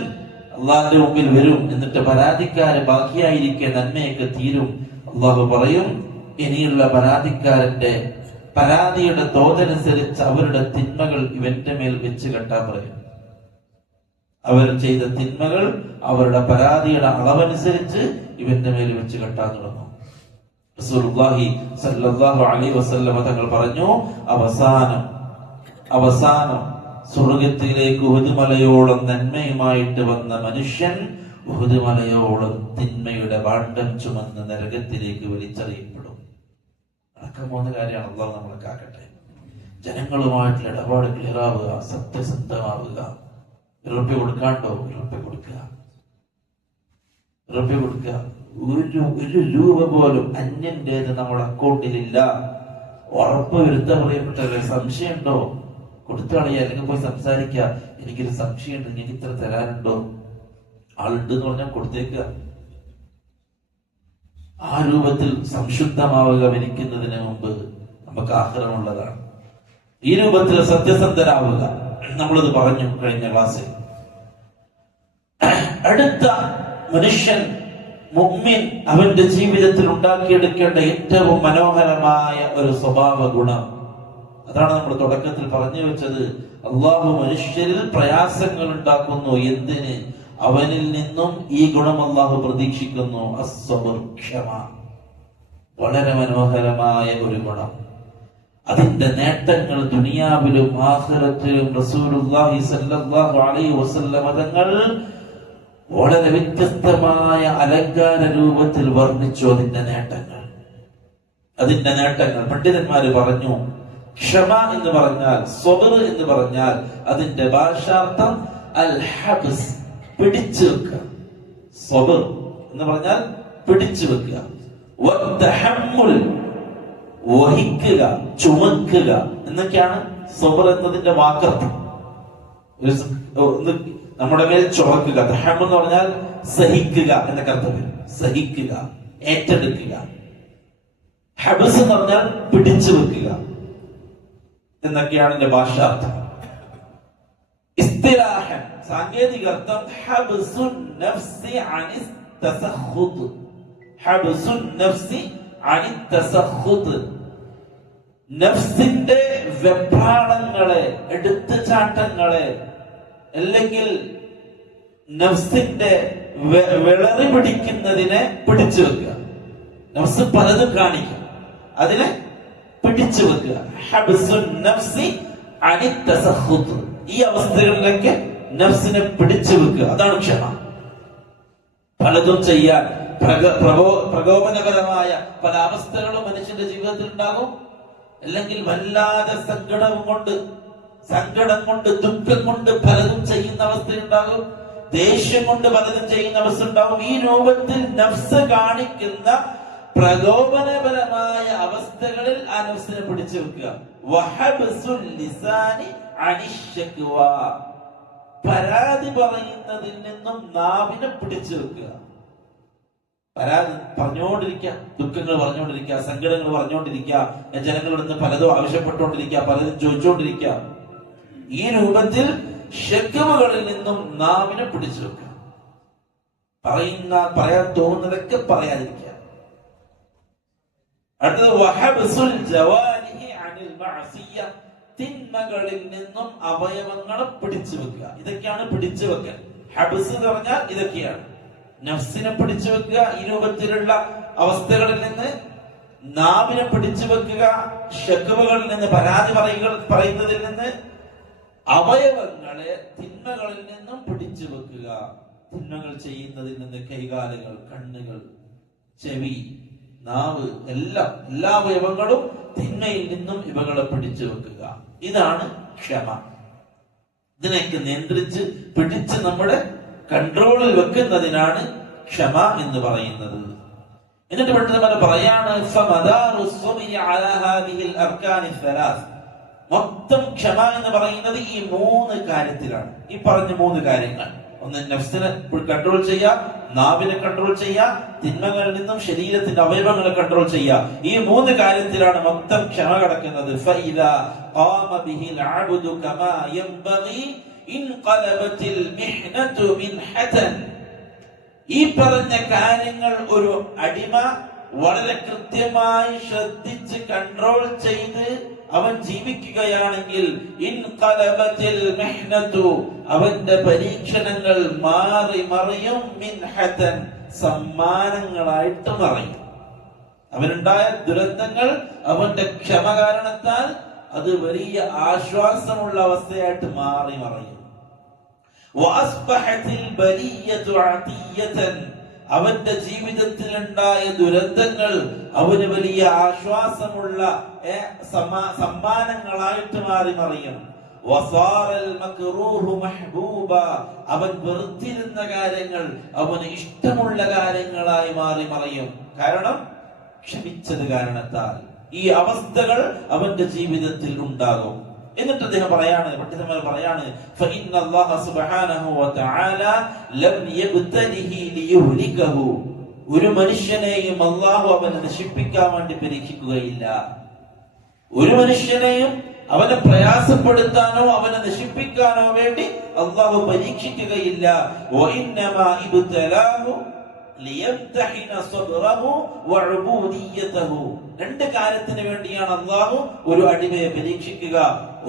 അള്ളാഹിന്റെ മുമ്പിൽ വരും. എന്നിട്ട് പരാതിക്കാര് ബാക്കിയായിരിക്കെ നന്മയൊക്കെ തീരും. അള്ളാഹു പറയും, ഇനിയുള്ള പരാതിക്കാരന്റെ പരാതിയുടെ തോതനുസരിച്ച് അവരുടെ തിന്മകൾ ഇവന്റെ മേൽ വെച്ച് കെട്ടാൻ പറയും. അവർ ചെയ്ത തിന്മകൾ അവരുടെ പരാതിയുടെ അളവനുസരിച്ച് ഇവന്റെ മേൽ വെച്ച് കെട്ടാൻ തുടങ്ങും. റസൂലുള്ളാഹി സ്വല്ലല്ലാഹു അലൈഹി വസല്ലം തങ്ങൾ പറഞ്ഞു, അവസാനം സ്വർഗത്തിലേക്ക് ഉഹുദ് മലയോളം നന്മയുമായിട്ട് വന്ന മനുഷ്യൻ ഉഹുദ് മലയോളം തിന്മയുടെ ഭാണ്ഡം ചുമന്ന് നരകത്തിലേക്ക് വലിച്ചെറിയപ്പെടും. അടക്കം പോകുന്ന കാര്യമാണ്. അല്ലാഹു നമ്മളെ കാക്കട്ടെ. ജനങ്ങളുമായിട്ടുള്ള ഇടപാട് ക്ലിയറാവുക, സത്യസന്ധമാവുക. ഉറുപ്പ്യ കൊടുക്കാണ്ടോ? ഉറുപ്പ്യ കൊടുക്കുക. ഒരു രൂപ പോലും അന്യന്റേത് നമ്മുടെ അക്കൗണ്ടിലില്ല. ഉറപ്പ് വരുത്താൻ പറയപ്പെട്ടല്ലേ. സംശയമുണ്ടോ? കൊടുത്തു കളയുക, അല്ലെങ്കിൽ പോയി സംസാരിക്കുക. എനിക്കൊരു സംശയമുണ്ട്, നിങ്ങൾക്ക് ഇത്ര തരാനുണ്ടോ? ആളുണ്ട് എന്ന് പറഞ്ഞാൽ കൊടുത്തേക്കുക. ആ രൂപത്തിൽ സംശുദ്ധമാവുക മരിക്കുന്നതിന് മുമ്പ് നമുക്ക് ആഗ്രഹമുള്ളതാണ്. ഈ രൂപത്തിൽ സത്യസന്ധരാവുക. നമ്മളത് പറഞ്ഞു കഴിഞ്ഞ ക്ലാസ്സിൽ. അടുത്ത മനുഷ്യൻ മുഅ്മിൻ അവന്റെ ജീവിതത്തിൽ ഉണ്ടാക്കിയെടുക്കേണ്ട ഏറ്റവും മനോഹരമായ ഒരു സ്വഭാവ ഗുണം, അതാണ് നമ്മൾ തുടക്കത്തിൽ പറഞ്ഞു വെച്ചത്. അള്ളാഹു മനുഷ്യരിൽ പ്രയാസങ്ങൾ ഉണ്ടാക്കുന്നു. എന്തിന്? അവനിൽ നിന്നും ഈ ഗുണം അള്ളാഹു പ്രതീക്ഷിക്കുന്നു. അസ്സബ്ർ, ക്ഷമ. വളരെ മനോഹരമായ ഒരു ഗുണം. അതിന്റെ നേട്ടങ്ങൾ ദുനിയാവിലും ആഖിറത്തിലും റസൂലുള്ളാഹി സ്വല്ലല്ലാഹു അലൈഹി വസല്ലം തങ്ങൾ വളരെ വ്യത്യസ്തമായ അലങ്കാര രൂപത്തിൽ വർണ്ണിച്ചു അതിന്റെ നേട്ടങ്ങൾ. പണ്ഡിതന്മാര് പറഞ്ഞു, ക്ഷമ എന്ന് പറഞ്ഞാൽ, സ്വബർ എന്ന് പറഞ്ഞാൽ അതിന്റെ ഭാഷാർത്ഥം അൽ ഹബ്സ്, പിടിച്ചു വെക്കുക. സ്വബർ എന്ന് പറഞ്ഞാൽ പിടിച്ചു വെക്കുക. വത്തഹമ്മുൽ, വഹിക്കുക, ചുമക്കുക എന്നൊക്കെയാണ് സ്വബർ എന്നതിന്റെ വാക്കർത്ഥം. നമ്മുടെ മേൽ ചുമക്കുക. തഹമ്മുൽ എന്ന് പറഞ്ഞാൽ സഹിക്കുക എന്നൊക്കെ അർത്ഥം വരും. സഹിക്കുക, ഏറ്റെടുക്കുക. ഹബ്സ് എന്ന് പറഞ്ഞാൽ പിടിച്ചു വെക്കുക എന്നൊക്കെയാണ് എന്റെ ഭാഷാർത്ഥം. ഇസ്തിലാഹൻ, സാങ്കേതിക അർത്ഥം ഹബ്സുൻ നഫ്സി അനി തസഖുത്. ഹബ്സുൻ നഫ്സി അനി തസഖുത്, നഫ്സിന്റെ വെപ്രാളങ്ങളെ, എടുത്തുചാട്ടങ്ങളെ, അല്ലെങ്കിൽ നഫ്സിന്റെ വിളറി പിടിക്കുന്നതിനെ പിടിച്ചു വെക്കുക. നഫ്സ് പലതും കാണിക്കും, അതിനെ പിടിച്ചു വെക്കുക. ഹബ്സുൻ നഫ്സി അനി തസഖുത്, ഈ അവസ്ഥകളിലൊക്കെ നഫ്സിനെ പിടിച്ചു വെക്കുക. അതാണ് ക്ഷമ. പലതും ചെയ്യാൻ പ്രകോപനപരമായ പല അവസ്ഥകളും മനുഷ്യന്റെ ജീവിതത്തിൽ ഉണ്ടാകും. അല്ലെങ്കിൽ വല്ലാതെ സങ്കടം കൊണ്ട് ദുഃഖം കൊണ്ട് പലതും ചെയ്യുന്ന അവസ്ഥയുണ്ടാകും. ദേഷ്യം കൊണ്ട് പലതും ചെയ്യുന്ന അവസ്ഥ ഉണ്ടാകും. ഈ രൂപത്തിൽ നഫ്സ് കാണിക്കുന്ന പ്രകോപനപരമായ അവസ്ഥകളിൽ ആ നഫ്സിനെ പിടിച്ചു വെക്കുക. വഹബ്സുൽ ലിസാനി അനിശ്ശക്വ, പരാതി പറയുന്നതിൽ നിന്നും നാവിനെ പിടിച്ചു വെക്കുക. പരാതി പറഞ്ഞുകൊണ്ടിരിക്കുക, ദുഃഖങ്ങൾ പറഞ്ഞുകൊണ്ടിരിക്കുക, സങ്കടങ്ങൾ പറഞ്ഞുകൊണ്ടിരിക്കുക, ജനങ്ങളുടെ നിന്ന് പലതും ആവശ്യപ്പെട്ടുകൊണ്ടിരിക്കുക, പലതും ചോദിച്ചുകൊണ്ടിരിക്കുക. ഈ രൂപത്തിൽ ശക്വകളിൽ നിന്നും നാവിനെ പിടിച്ചു വെക്കുക. പറയാൻ തോന്നുന്നതൊക്കെ പറയാതിരിക്കുക. അടുത്തത് വഹബ്സുൽ ജവാരിഹി അനിൽ മഅസിയ, തിന്മകളിൽ നിന്നും അവയവങ്ങളെ പിടിച്ചു വെക്കുക. ഇതൊക്കെയാണ് പിടിച്ചു വെക്കൽ. ഹബ്സ് എന്ന് പറഞ്ഞാൽ ഇതൊക്കെയാണ്. നഫ്സിനെ പിടിച്ചു വെക്കുക ഈ രൂപത്തിലുള്ള അവസ്ഥകളിൽ നിന്ന്, നാവിനെ പിടിച്ചു വെക്കുക ശക്വകളിൽ നിന്ന്, പരാതി പറയുന്നതിൽ നിന്ന്, അവയവങ്ങളെ തിന്മകളിൽ നിന്നും പിടിച്ചു വെക്കുക. തിന്മകൾ ചെയ്യുന്നതിൽ നിന്ന് കൈകാലുകൾ, കണ്ണുകൾ, ചെവി, നാവ്, എല്ലാ അവയവങ്ങളും തിന്മയിൽ നിന്നും ഇവകളെ പിടിച്ചു വെക്കുക. ഇതാണ് ക്ഷമ. ഇതിനൊക്കെ നിയന്ത്രിച്ച് പിടിച്ച് നമ്മുടെ കൺട്രോളിൽ വെക്കുന്നതിനാണ് ക്ഷമ എന്ന് പറയുന്നത്. എന്നിട്ട് പെട്ടെന്ന് പറയാണ്, മൊത്തം ക്ഷമ എന്ന് പറയുന്നത് ഈ 3 കാര്യത്തിലാണ്. ഈ പറഞ്ഞ 3 കാര്യങ്ങൾ. ഒന്ന്, നഫ്സിനെ കൺട്രോൾ ചെയ്യുക, നാവിനെ കൺട്രോൾ ചെയ്യുക, തിന്മകളിൽ നിന്നും ശരീരത്തിന്റെ അവയവങ്ങളെ കൺട്രോൾ ചെയ്യുക. ഈ 3 കാര്യത്തിലാണ് മൊത്തം ക്ഷമ കിടക്കുന്നത്. ഈ പറഞ്ഞ കാര്യങ്ങൾ ഒരു അടിമ വളരെ കൃത്യമായി ശ്രദ്ധിച്ച് കൺട്രോൾ ചെയ്ത് അവൻ ജീവിക്കുകയാണെങ്കിൽ അവന്റെ പരീക്ഷണങ്ങൾ മാറി മറിയും, മിൻഹതൻ, സമ്മാനങ്ങളായിട്ട് മറിയും. അവനുണ്ടായ ദുരന്തങ്ങൾ അവന്റെ ക്ഷമ കാരണത്താൽ അത് വലിയ ആശ്വാസമുള്ള അവസ്ഥയായിട്ട് മാറി മറിയും. അവന്റെ ജീവിതത്തിൽ ഉണ്ടായ ദുരന്തങ്ങൾ അവന് വലിയ ആശ്വാസമുള്ള സമ്മാനങ്ങളായിട്ട് മാറി മറിയും. അവൻ വെറുത്തിരുന്ന കാര്യങ്ങൾ അവന് ഇഷ്ടമുള്ള കാര്യങ്ങളായി മാറി മറിയും. കാരണം ക്ഷമിച്ചത് കാരണത്താൽ ഈ അവസ്ഥകൾ അവന്റെ ജീവിതത്തിൽ ഉണ്ടാകും. എന്നിട്ട് അദ്ദേഹം പറയാണ്, പണ്ഡിതന്മാർ പറയാണ്, ഫഇന്നല്ലാഹ സുബ്ഹാനഹു വതആല ലം യബ്തലിഹി ലിയുഹ്ലികഹു, ഒരു മനുഷ്യനെയും അല്ലാഹു അവനെ നശിപ്പിക്കാൻ വേണ്ടി പരീക്ഷിക്കുകയില്ല. ഒരു മനുഷ്യനെയും അവനെ പ്രയാസപ്പെടുത്താനോ അവനെ നശിപ്പിക്കാനോ വേണ്ടി അല്ലാഹു പരീക്ഷിക്കുകയില്ല. വഇന്നമാ ഇബ്തലാഹു ലിയംതഹിന സബ്റഹു വഉബൂദിയതഹു, 2 കാര്യത്തിന് വേണ്ടിയാണ് അല്ലാഹു ഒരു അടിമയെ പരീക്ഷിക്കുക.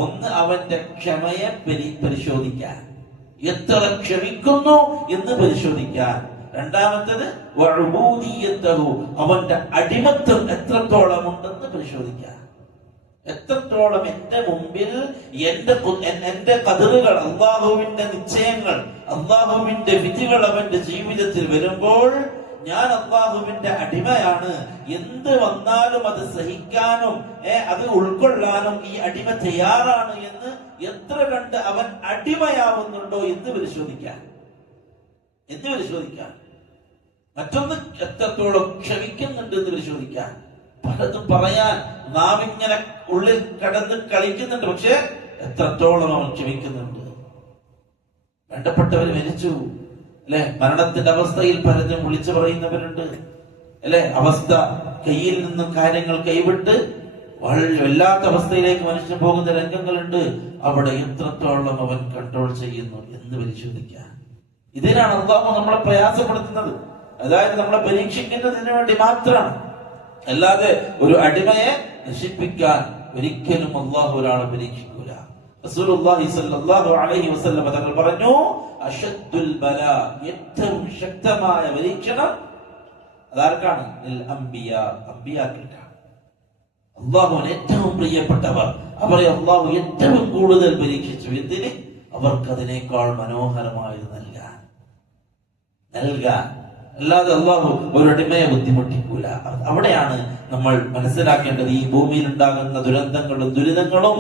ഒന്ന്, അവന്റെ ക്ഷമയെ പരിശോധിക്കാൻ, എത്ര ക്ഷമിക്കുന്നു എന്ന് പരിശോധിക്കാൻ. രണ്ടാമത്തേത് വഉബൂദിയതഹു, അവന്റെ അടിമത്വം എത്രത്തോളം ഉണ്ടെന്ന് പരിശോധിക്കാൻ. എത്രത്തോളം എന്റെ മുമ്പിൽ എന്റെ കതിറുകൾ, അള്ളാഹുവിന്റെ നിശ്ചയങ്ങൾ, അള്ളാഹുവിന്റെ വിധികൾ അവന്റെ ജീവിതത്തിൽ വരുമ്പോൾ ഞാൻ അള്ളാഹുവിന്റെ അടിമയാണ്, എന്ത് വന്നാലും അത് സഹിക്കാനും അത് ഉൾക്കൊള്ളാനും ഈ അടിമ തയ്യാറാണ് എന്ന് എത്ര കണ്ട് അവൻ അടിമയാവുന്നുണ്ടോ എന്ന് പരിശോധിക്കാൻ. മറ്റൊന്ന് എത്രത്തോളം ക്ഷമിക്കുന്നുണ്ട് എന്ന് പരിശോധിക്കാൻ. പലതും പറയാൻ നാവിങ്ങനെ ഉള്ളിൽ കടന്ന് കളിക്കുന്നുണ്ട്, പക്ഷെ എത്രത്തോളം അവൻ ക്ഷമിക്കുന്നുണ്ട്. വേണ്ടപ്പെട്ടവർ മരിച്ചു അല്ലെ, മരണത്തിന്റെ അവസ്ഥയിൽ പലതും വിളിച്ചു പറയുന്നവരുണ്ട് അല്ലെ, അവസ്ഥ കയ്യിൽ നിന്നും കാര്യങ്ങൾ കൈവിട്ട് വല്ലാത്ത അവസ്ഥയിലേക്ക് മനുഷ്യൻ പോകുന്ന രംഗങ്ങളുണ്ട്. അവിടെ എത്രത്തോളം അവൻ കൺട്രോൾ ചെയ്യുന്നു എന്ന് പരിശോധിക്കാൻ. ഇതിനാണ് അല്ലാഹു നമ്മളെ പ്രയാസപ്പെടുത്തുന്നത്, അതായത് നമ്മളെ പരീക്ഷിക്കുന്നതിന് വേണ്ടി മാത്രമാണ്. അല്ലാതെ ഒരു അടിമയെ നശിപ്പിക്കാൻ ഒരിക്കലും അല്ലാഹു ഒരാളെ പരീക്ഷിക്കൂല. റസൂലുള്ളാഹി സ്വല്ലല്ലാഹു അലൈഹി വസല്ലം തങ്ങൾ പറഞ്ഞു, അശദ്ദുൽ ബലാ, ഏറ്റവും ശക്തമായ പരീക്ഷണം അതാർക്കാണ്? അംബിയാക്കൾക്കാണ്. അല്ലാഹുവിന് ഏറ്റവും പ്രിയപ്പെട്ടവർ, അവരെ അല്ലാഹു ഏറ്റവും കൂടുതൽ പരീക്ഷിച്ചു. എന്തിന്? അവർക്ക് അതിനേക്കാൾ മനോഹരമായത് നൽകാൻ. അല്ലാതെ അല്ലാഹു ഒരു അടിമയെ ബുദ്ധിമുട്ടിക്കൂല. അവിടെയാണ് നമ്മൾ മനസ്സിലാക്കേണ്ടത്. ഈ ഭൂമിയിൽ ഉണ്ടാകുന്ന ദുരന്തങ്ങളും ദുരിതങ്ങളും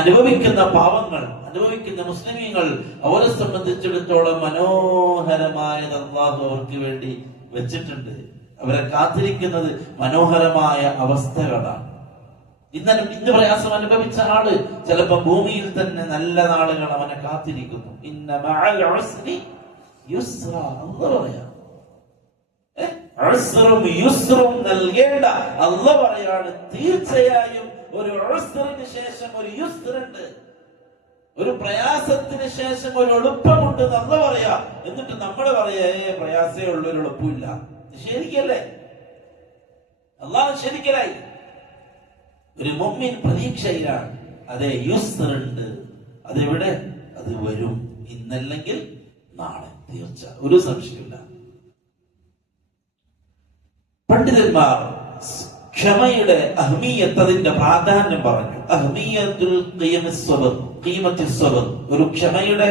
അനുഭവിക്കുന്ന പാവങ്ങൾ, അനുഭവിക്കുന്ന മുസ്ലിമീങ്ങൾ, അവരെ സംബന്ധിച്ചിടത്തോളം മനോഹരമായത് അല്ലാഹു അവർക്ക് വേണ്ടി വെച്ചിട്ടുണ്ട്. അവരെ കാത്തിരിക്കുന്നത് മനോഹരമായ അവസ്ഥകളാണ്. ഇന്ന് പ്രയാസം അനുഭവിച്ച ആള് ചിലപ്പോ ഭൂമിയിൽ തന്നെ നല്ല നാളുകൾ അവനെ കാത്തിരിക്കുന്നു. ഇന്ന മഅൽ ഉസ്രി യുസ്ര, അല്ലാഹു പറയാ, ഉസ്റും യുസ്റും നൽകേണ്ട അല്ലാഹു പറയാണ്, തീർച്ചയായും ഒരു ഉസ്റിന് ശേഷം ഒരു യുസ്റുണ്ട്, ഒരു പ്രയാസത്തിന് ശേഷം ഒരു എളുപ്പമുണ്ട് എന്ന് അല്ലാഹു പറയാ. എന്നിട്ട് നമ്മൾ പറയാ പ്രയാസേ ഉള്ളൂ, ഒരു എളുപ്പമില്ല. ശരിക്കല്ലേ? അല്ലാഹു ശരിക്കലായി. ഒരു മുഅ്മിൻ പ്രതീക്ഷയിലാണ്. അതെ, യുസ്റുണ്ട്. അതെവിടെ? അത് വരും, ഇന്നല്ലെങ്കിൽ നാളെ, തീർച്ച, ഒരു സംശയമില്ല. പണ്ഡിതന്മാർ ക്ഷമയുടെ അഹ്മിയത്ത്, അതിന്റെ പ്രാധാന്യം പറഞ്ഞു. അഹ്മിയത്തുൽ ഖീമത്തുസ് സബ്ർ, ഒരു ക്ഷമയുടെ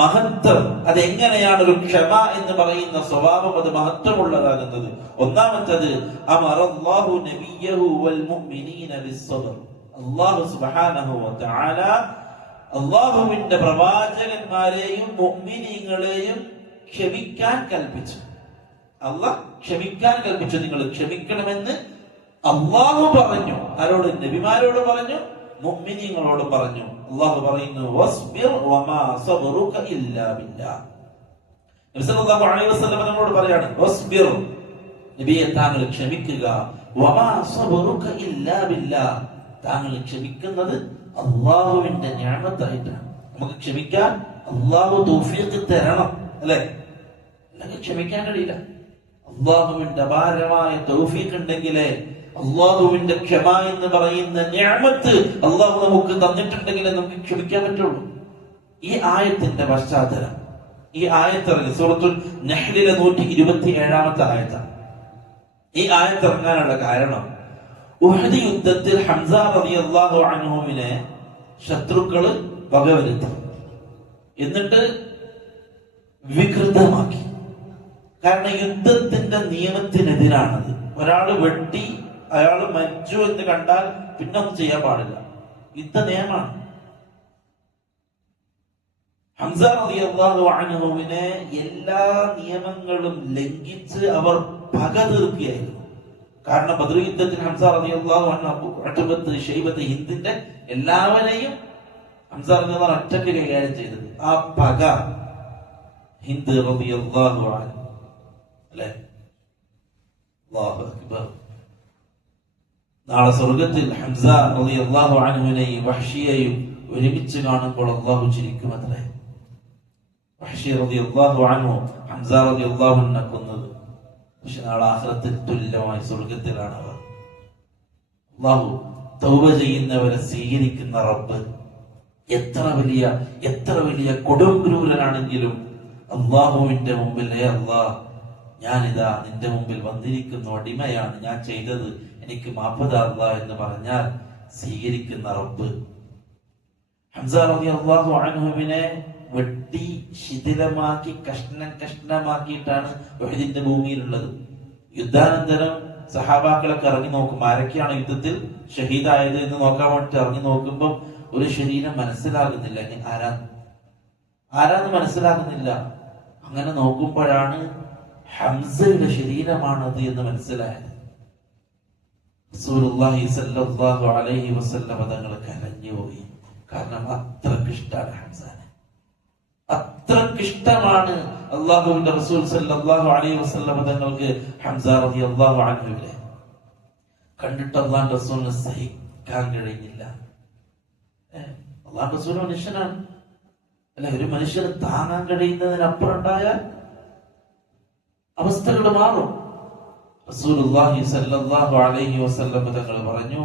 മഹത്വം, അതെങ്ങനെയാണ് ഒരു ക്ഷമ എന്ന് പറയുന്ന സ്വഭാവം അത് മഹത്വമുള്ളതാകുന്നത്. ഒന്നാമത്തത്, അമറല്ലാഹു നബിയഹു വൽ മുഅ്മിനീന ബിസ്സബ്ർ, അല്ലാഹു സുബ്ഹാനഹു വ തആല അല്ലാഹുവിന്റെ പ്രവാചകന്മാരെയും മുഅ്മിനീങ്ങളെയും ക്ഷമിക്കാൻ കൽപ്പിച്ചു. അല്ലാഹ് ക്ഷമിക്കാൻ കൽപ്പിച്ചു. നിങ്ങൾ ക്ഷമിക്കണമെന്ന് അല്ലാഹു പറഞ്ഞു. ആരോട്? നബിമാരോട് പറഞ്ഞു, മുഅ്മിനീങ്ങളോട് പറഞ്ഞു. അല്ലാഹു പറയുന്നു, വസ്ബിർ വമാ സബ്റുക ഇല്ലാ ബില്ലാഹ്. നബി സല്ലല്ലാഹു അലൈഹി വസല്ലം നമ്മളോട് പറയാണ്, വസ്ബിർ, നബിയെ താങ്കൾ ക്ഷമിക്കുക, വമാ സബ്റുക ഇല്ലാ ബില്ലാഹ്, താങ്കൾ ക്ഷമിക്കുന്നത് അല്ലാഹുവിന്റെ നിഅമത്തായിട്ടാണ്. നമുക്ക് ക്ഷമിക്കാൻ അല്ലാഹു തൗഫീഖ് തരണം, അല്ലേ? അല്ലെങ്കിൽ ക്ഷമിക്കാൻ കഴിയില്ല. അല്ലാഹുവിന്റെ അപാരമായ തൗഫീഖ് ഉണ്ടെങ്കിലേ, അള്ളാഹുവിന്റെ ക്ഷമ എന്ന് പറയുന്ന നിഅമത്ത് അള്ളാഹു നമുക്ക് തന്നിട്ടുണ്ടെങ്കിലേ നമുക്ക് ക്ഷമിക്കാൻ പറ്റുള്ളൂ. ഈ ആയത്തിന്റെ പശ്ചാത്തലം, ഈ ആയത്തിറങ്ങി സൂറത്തുൽ നഹ്ലിലെ 127-ാമത്തെ ആയത്താണ്. ഈ ആയത്തിറങ്ങാനുള്ള കാരണം, ഉഹദ് യുദ്ധത്തിൽ ഹംസ റളിയല്ലാഹു അൻഹുവിനെ ശത്രുക്കള് വകവരുത്തി, എന്നിട്ട് വികൃതമാക്കി. കാരണം യുദ്ധത്തിന്റെ നിയമത്തിനെതിരാണത്. ഒരാള് വെട്ടി അയാൾ മരിച്ചു എന്ന് കണ്ടാൽ പിന്നെ ഒന്നും ചെയ്യാൻ പാടില്ല, യുദ്ധ നിയമമാണ്. ഹംസ റളിയല്ലാഹു അൻഹുവിനെ എല്ലാ നിയമങ്ങളും ലംഘിച്ച് അവർ പക തീർക്കുകയായിരുന്നു. കാരണം ബദർ യുദ്ധത്തിൽ ഹംസ റളിയല്ലാഹു അൻഹു, ഉത്ബത്ത്, ശൈബത്ത്, ഹിന്ദിന്റെ എല്ലാവരെയും ഹംസ റളിയല്ലാഹു ഒറ്റയ്ക്ക് കൈകാര്യം ചെയ്തത്. ആ പക ഹിന്ദ് റളിയല്ലാഹു അൻഹു, അല്ലേ? അല്ലാഹു അക്ബർ. നാളെ സ്വർഗത്തിൽ ഹംസ റളിയല്ലാഹു അൻഹുവിനെയും വഹ്ഷിയെയും ഒരുമിച്ച് കാണുമ്പോൾ അല്ലാഹു ചിരിക്കും അത്രേ. വഹ്ഷി റളിയല്ലാഹു അൻഹു ഹംസ റളിയല്ലാഹു അൻഹു കൊന്നത്. പക്ഷെ നാളെ ആഖിറത്തിൽ തുല്യമായി സ്വർഗത്തിലാണ് അവർ. അല്ലാഹു തൗബ ചെയ്യുന്നവരെ സ്വീകരിക്കുന്ന റബ്ബ്. എത്ര വലിയ കൊടും ക്രൂരനാണെങ്കിലും അല്ലാഹുവിന്റെ മുമ്പിൽ, അല്ലാഹ്, ഞാനിതാ നിന്റെ മുമ്പിൽ വന്നിരിക്കുന്നു, അടിമയാണ്, ഞാൻ ചെയ്തത് എനിക്ക് മാപ്പ് താ അല്ലാഹ് എന്ന് പറഞ്ഞാൽ സ്വീകരിക്കുന്ന റബ്ബ്. ഹംസ റളിയല്ലാഹു അൻഹുവിനെ വെട്ടി ശിഥിലമാക്കി കഷ്ണമാക്കിയിട്ടാണ് ഉഹദിന്റെ ഭൂമിയിലുള്ളത്. യുദ്ധാനന്തരം സഹാബാക്കളൊക്കെ ഇറങ്ങി നോക്കും ആരൊക്കെയാണ് യുദ്ധത്തിൽ ഷഹീദായത് എന്ന് നോക്കാൻ വേണ്ടിട്ട് ഇറങ്ങി നോക്കുമ്പോൾ ഒരു ശരീരം മനസ്സിലാകുന്നില്ല. ആരാന്ന് മനസ്സിലാകുന്നില്ല. അങ്ങനെ നോക്കുമ്പോഴാണ് ഹംസയുടെ ശരീരമാണത് എന്ന് മനസ്സിലായത്. റസൂലുള്ളാഹി സ്വല്ലല്ലാഹു അലൈഹി വസല്ലം തങ്ങൾ കരഞ്ഞുപോയി. കാരണം അത്രക്കിഷ്ടാണ് ഹംസാനെ, അത്രക്കിഷ്ടമാണ് അള്ളാഹുവിന്റെ റസൂൽ സ്വല്ലല്ലാഹു അലൈഹി വസല്ലം തങ്ങൾക്ക് ഹംസ റളിയല്ലാഹു അൻഹുവിനെ. കണ്ടിട്ട് അള്ളാഹുവിന്റെ റസൂലിനെ സഹിക്കാൻ കഴിഞ്ഞില്ല. അള്ളാഹുവിന്റെ റസൂൽ മനുഷ്യനാണ്, അല്ല ഒരു മനുഷ്യന് താങ്ങാൻ കഴിയുന്നതിനപ്പുറം ഉണ്ടായാൽ അവസ്ഥകൾ മാറും. റസൂലുള്ളാഹി സ്വല്ലല്ലാഹു അലൈഹി വസല്ലം തങ്ങൾ പറഞ്ഞു,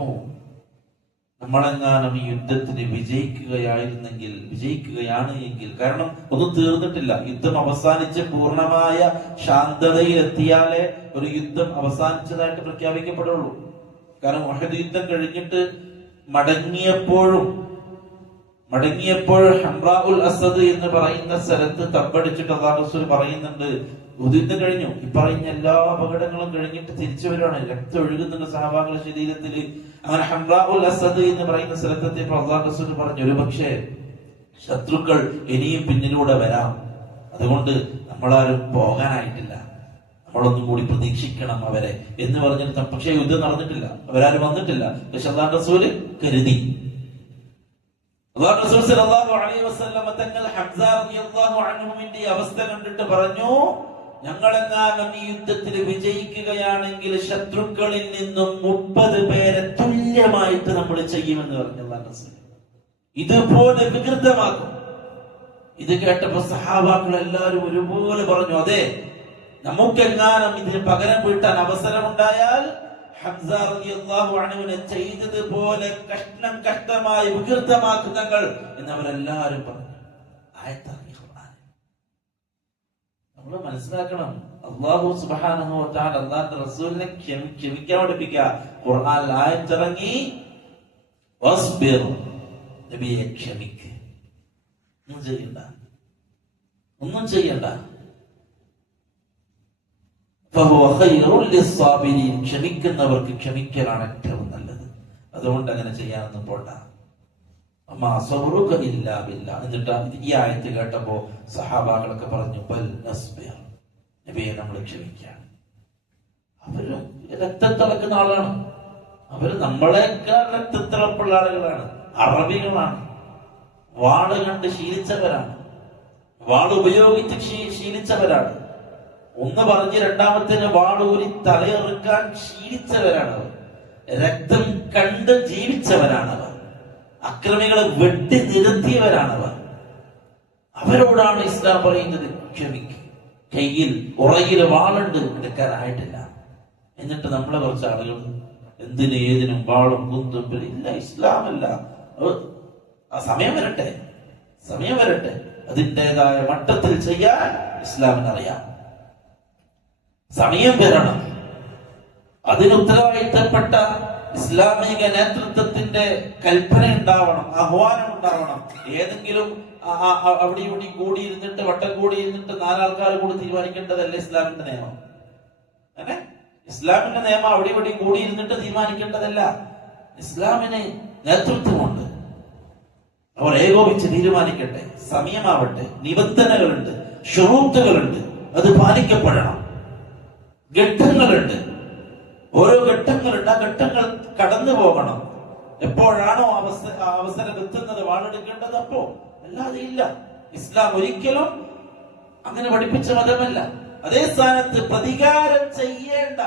നമ്മളെങ്ങാനും ഈ യുദ്ധത്തിന് വിജയിക്കുകയാണ് എങ്കിൽ, കാരണം ഒന്നും തീർന്നിട്ടില്ല, യുദ്ധം അവസാനിച്ച് പൂർണ്ണമായ ശാന്തതയിൽ എത്തിയാലേ ഒരു യുദ്ധം അവസാനിച്ചതായിട്ട് പ്രഖ്യാപിക്കപ്പെടുള്ളൂ. കാരണം ഉഹദ് യുദ്ധം കഴിഞ്ഞിട്ട് മടങ്ങിയപ്പോഴും ഹംറാഉൽ അസദ് എന്ന് പറയുന്ന സ്ഥലത്ത് തമ്പടിച്ചിട്ട് അല്ലാഹു റസൂൽ പറയുന്നുണ്ട്, യുദ്ധം കഴിഞ്ഞു, ഈ പറയുന്ന എല്ലാ അപകടങ്ങളും കഴിഞ്ഞിട്ട് തിരിച്ചു വരുവാണ്, രക്തം ഒഴുകുന്നുണ്ട് സഹാബാക്കളുടെ ശരീരത്തിൽ. അങ്ങനെ ഹംറാഉൽ അസദ് എന്ന് പറയുന്ന സ്ഥലത്തെത്തിയപ്പോൾ അല്ലാഹു റസൂൽ പറഞ്ഞു, ഒരുപക്ഷെ ശത്രുക്കൾ ഇനിയും പിന്നിലൂടെ വരാം, അതുകൊണ്ട് നമ്മളാരും പോകാനായിട്ടില്ല, നമ്മളൊന്നും കൂടി പ്രതീക്ഷിക്കണം അവരെ എന്ന് പറഞ്ഞിട്ട്. പക്ഷെ യുദ്ധം നടന്നിട്ടില്ല, അവരാരും വന്നിട്ടില്ല. പക്ഷെ അല്ലാഹു റസൂൽ കരുതി. അല്ലാഹു റസൂൽ സ്വല്ലല്ലാഹു അലൈഹി വസല്ലം തങ്ങൾ ഹംസ റളിയല്ലാഹു അൻഹുവിന്റെ അവസ്ഥ കണ്ടിട്ട് പറഞ്ഞു, ഞങ്ങളെങ്ങാനും ഈ യുദ്ധത്തിൽ വിജയിക്കുകയാണെങ്കിൽ ശത്രുക്കളിൽ നിന്നും 30 പേരെ തുല്യമായിട്ട് നമ്മൾ ചെയ്യുമെന്ന് പറഞ്ഞു അല്ലാഹു റസൂൽ. ഇതുപോലെ വികൃതമാക്കും. ഇത് കേട്ടപ്പോ സഹാബാക്കൾ എല്ലാവരും ഒരുപോലെ പറഞ്ഞു, അതെ, നമുക്കെങ്ങാനും ഇതിന് പകരം വീട്ടാൻ അവസരമുണ്ടായാൽ ഹംസ റളിയല്ലാഹു അൻഹുവിനെ ചെയ്തതുപോലെ കഷ്ണമായി വികൃതമാക്കുന്നങ്ങൾ എന്ന് അവരെല്ലാവരും പറഞ്ഞു. നമ്മൾ മനസ്സിലാക്കണം, അല്ലാഹു സുബ്ഹാനഹു വ തആല അല്ലാഹുവിന്റെ റസൂലിനെ ക്ഷമിക്കാൻ പഠിപ്പിക്കുക. ഖുർആനിൽ ആയത്തിറങ്ങി, വസ്ബിർ, നബിയെ ക്ഷമിക്ക്, ഒന്നും ചെയ്യണ്ട. ക്ഷമിക്കുന്നവർക്ക് ക്ഷമിക്കലാണ് ഏറ്റവും നല്ലത്. അതുകൊണ്ട് അങ്ങനെ ചെയ്യാനൊന്നും പോണ്ട. എന്നിട്ട് ഈ ആയത്ത് കേട്ടപ്പോ സഹാബാക്കളൊക്കെ പറഞ്ഞു, നബിയെ നമ്മൾ ക്ഷമിക്കാം. അവരും രക്തത്തിളക്കുന്ന ആളാണ്, അവര് നമ്മളെക്കാൾ രക്തത്തിളപ്പുള്ള ആളുകളാണ്, അറബികളാണ്, വാള് കണ്ട് ശീലിച്ചവരാണ്, വാള് ഉപയോഗിച്ച് ശീലിച്ചവരാണ്. ഒന്ന് പറഞ്ഞ് രണ്ടാമത്തേന് വാളൂരി തലയെറുക്കാൻ ശീലിച്ചവരാണവർ, രക്തം കണ്ട് ജീവിച്ചവരാണവർ, അക്രമികളെ വെട്ടി നിരത്തിയവരാണവർ. അവരോടാണ് ഇസ്ലാം പറയുന്നത്, ക്ഷമിക്കും. കയ്യിൽ ഉറയിൽ വാളുണ്ട്, എടുക്കാനായിട്ടില്ല. എന്നിട്ട് നമ്മളെ കുറച്ച് ആളുകൾ എന്തിനും ഏതിനും വാളും കുന്തും ഇല്ല, ഇസ്ലാമല്ല. സമയം വരട്ടെ, അതിൻ്റെതായ മട്ടത്തിൽ ചെയ്യാൻ ഇസ്ലാമിനറിയാം. സമയം വരണം, അതിന് ഉത്തരവാദിത്തപ്പെട്ട ഇസ്ലാമിക നേതൃത്വത്തിന്റെ കൽപ്പന ഉണ്ടാവണം, ആഹ്വാനം ഉണ്ടാവണം. ഏതെങ്കിലും അവിടെ ഇവിടെ കൂടിയിരുന്നിട്ട് വട്ടം കൂടിയിരുന്നിട്ട് 4 ആൾക്കാർ കൂടി തീരുമാനിക്കേണ്ടതല്ല ഇസ്ലാമിന്റെ നിയമം. അങ്ങനെ ഇസ്ലാമിന്റെ നിയമം അവിടെ ഇവിടെ കൂടിയിരുന്നിട്ട് തീരുമാനിക്കേണ്ടതല്ല. ഇസ്ലാമിന് നേതൃത്വമുണ്ട്, അവർ ഏകോപിച്ച് തീരുമാനിക്കട്ടെ. സമയമാവട്ടെ, നിബന്ധനകളുണ്ട്, ഷുറൂത്തുകളുണ്ട്, അത് പാലിക്കപ്പെടണം. ഘട്ടങ്ങളുണ്ട്, ഓരോ ഘട്ടങ്ങളുണ്ട്, ആ ഘട്ടങ്ങൾ കടന്നു പോകണം. എപ്പോഴാണോ അവസരം എത്തുന്നത് വാളെടുക്കേണ്ടത് അപ്പോ, അല്ലാതെ ഇല്ല. ഇസ്ലാം ഒരിക്കലും അങ്ങനെ പഠിപ്പിച്ച മതമല്ല. അതേ സ്ഥാനത്ത് പ്രതികാരം ചെയ്യേണ്ട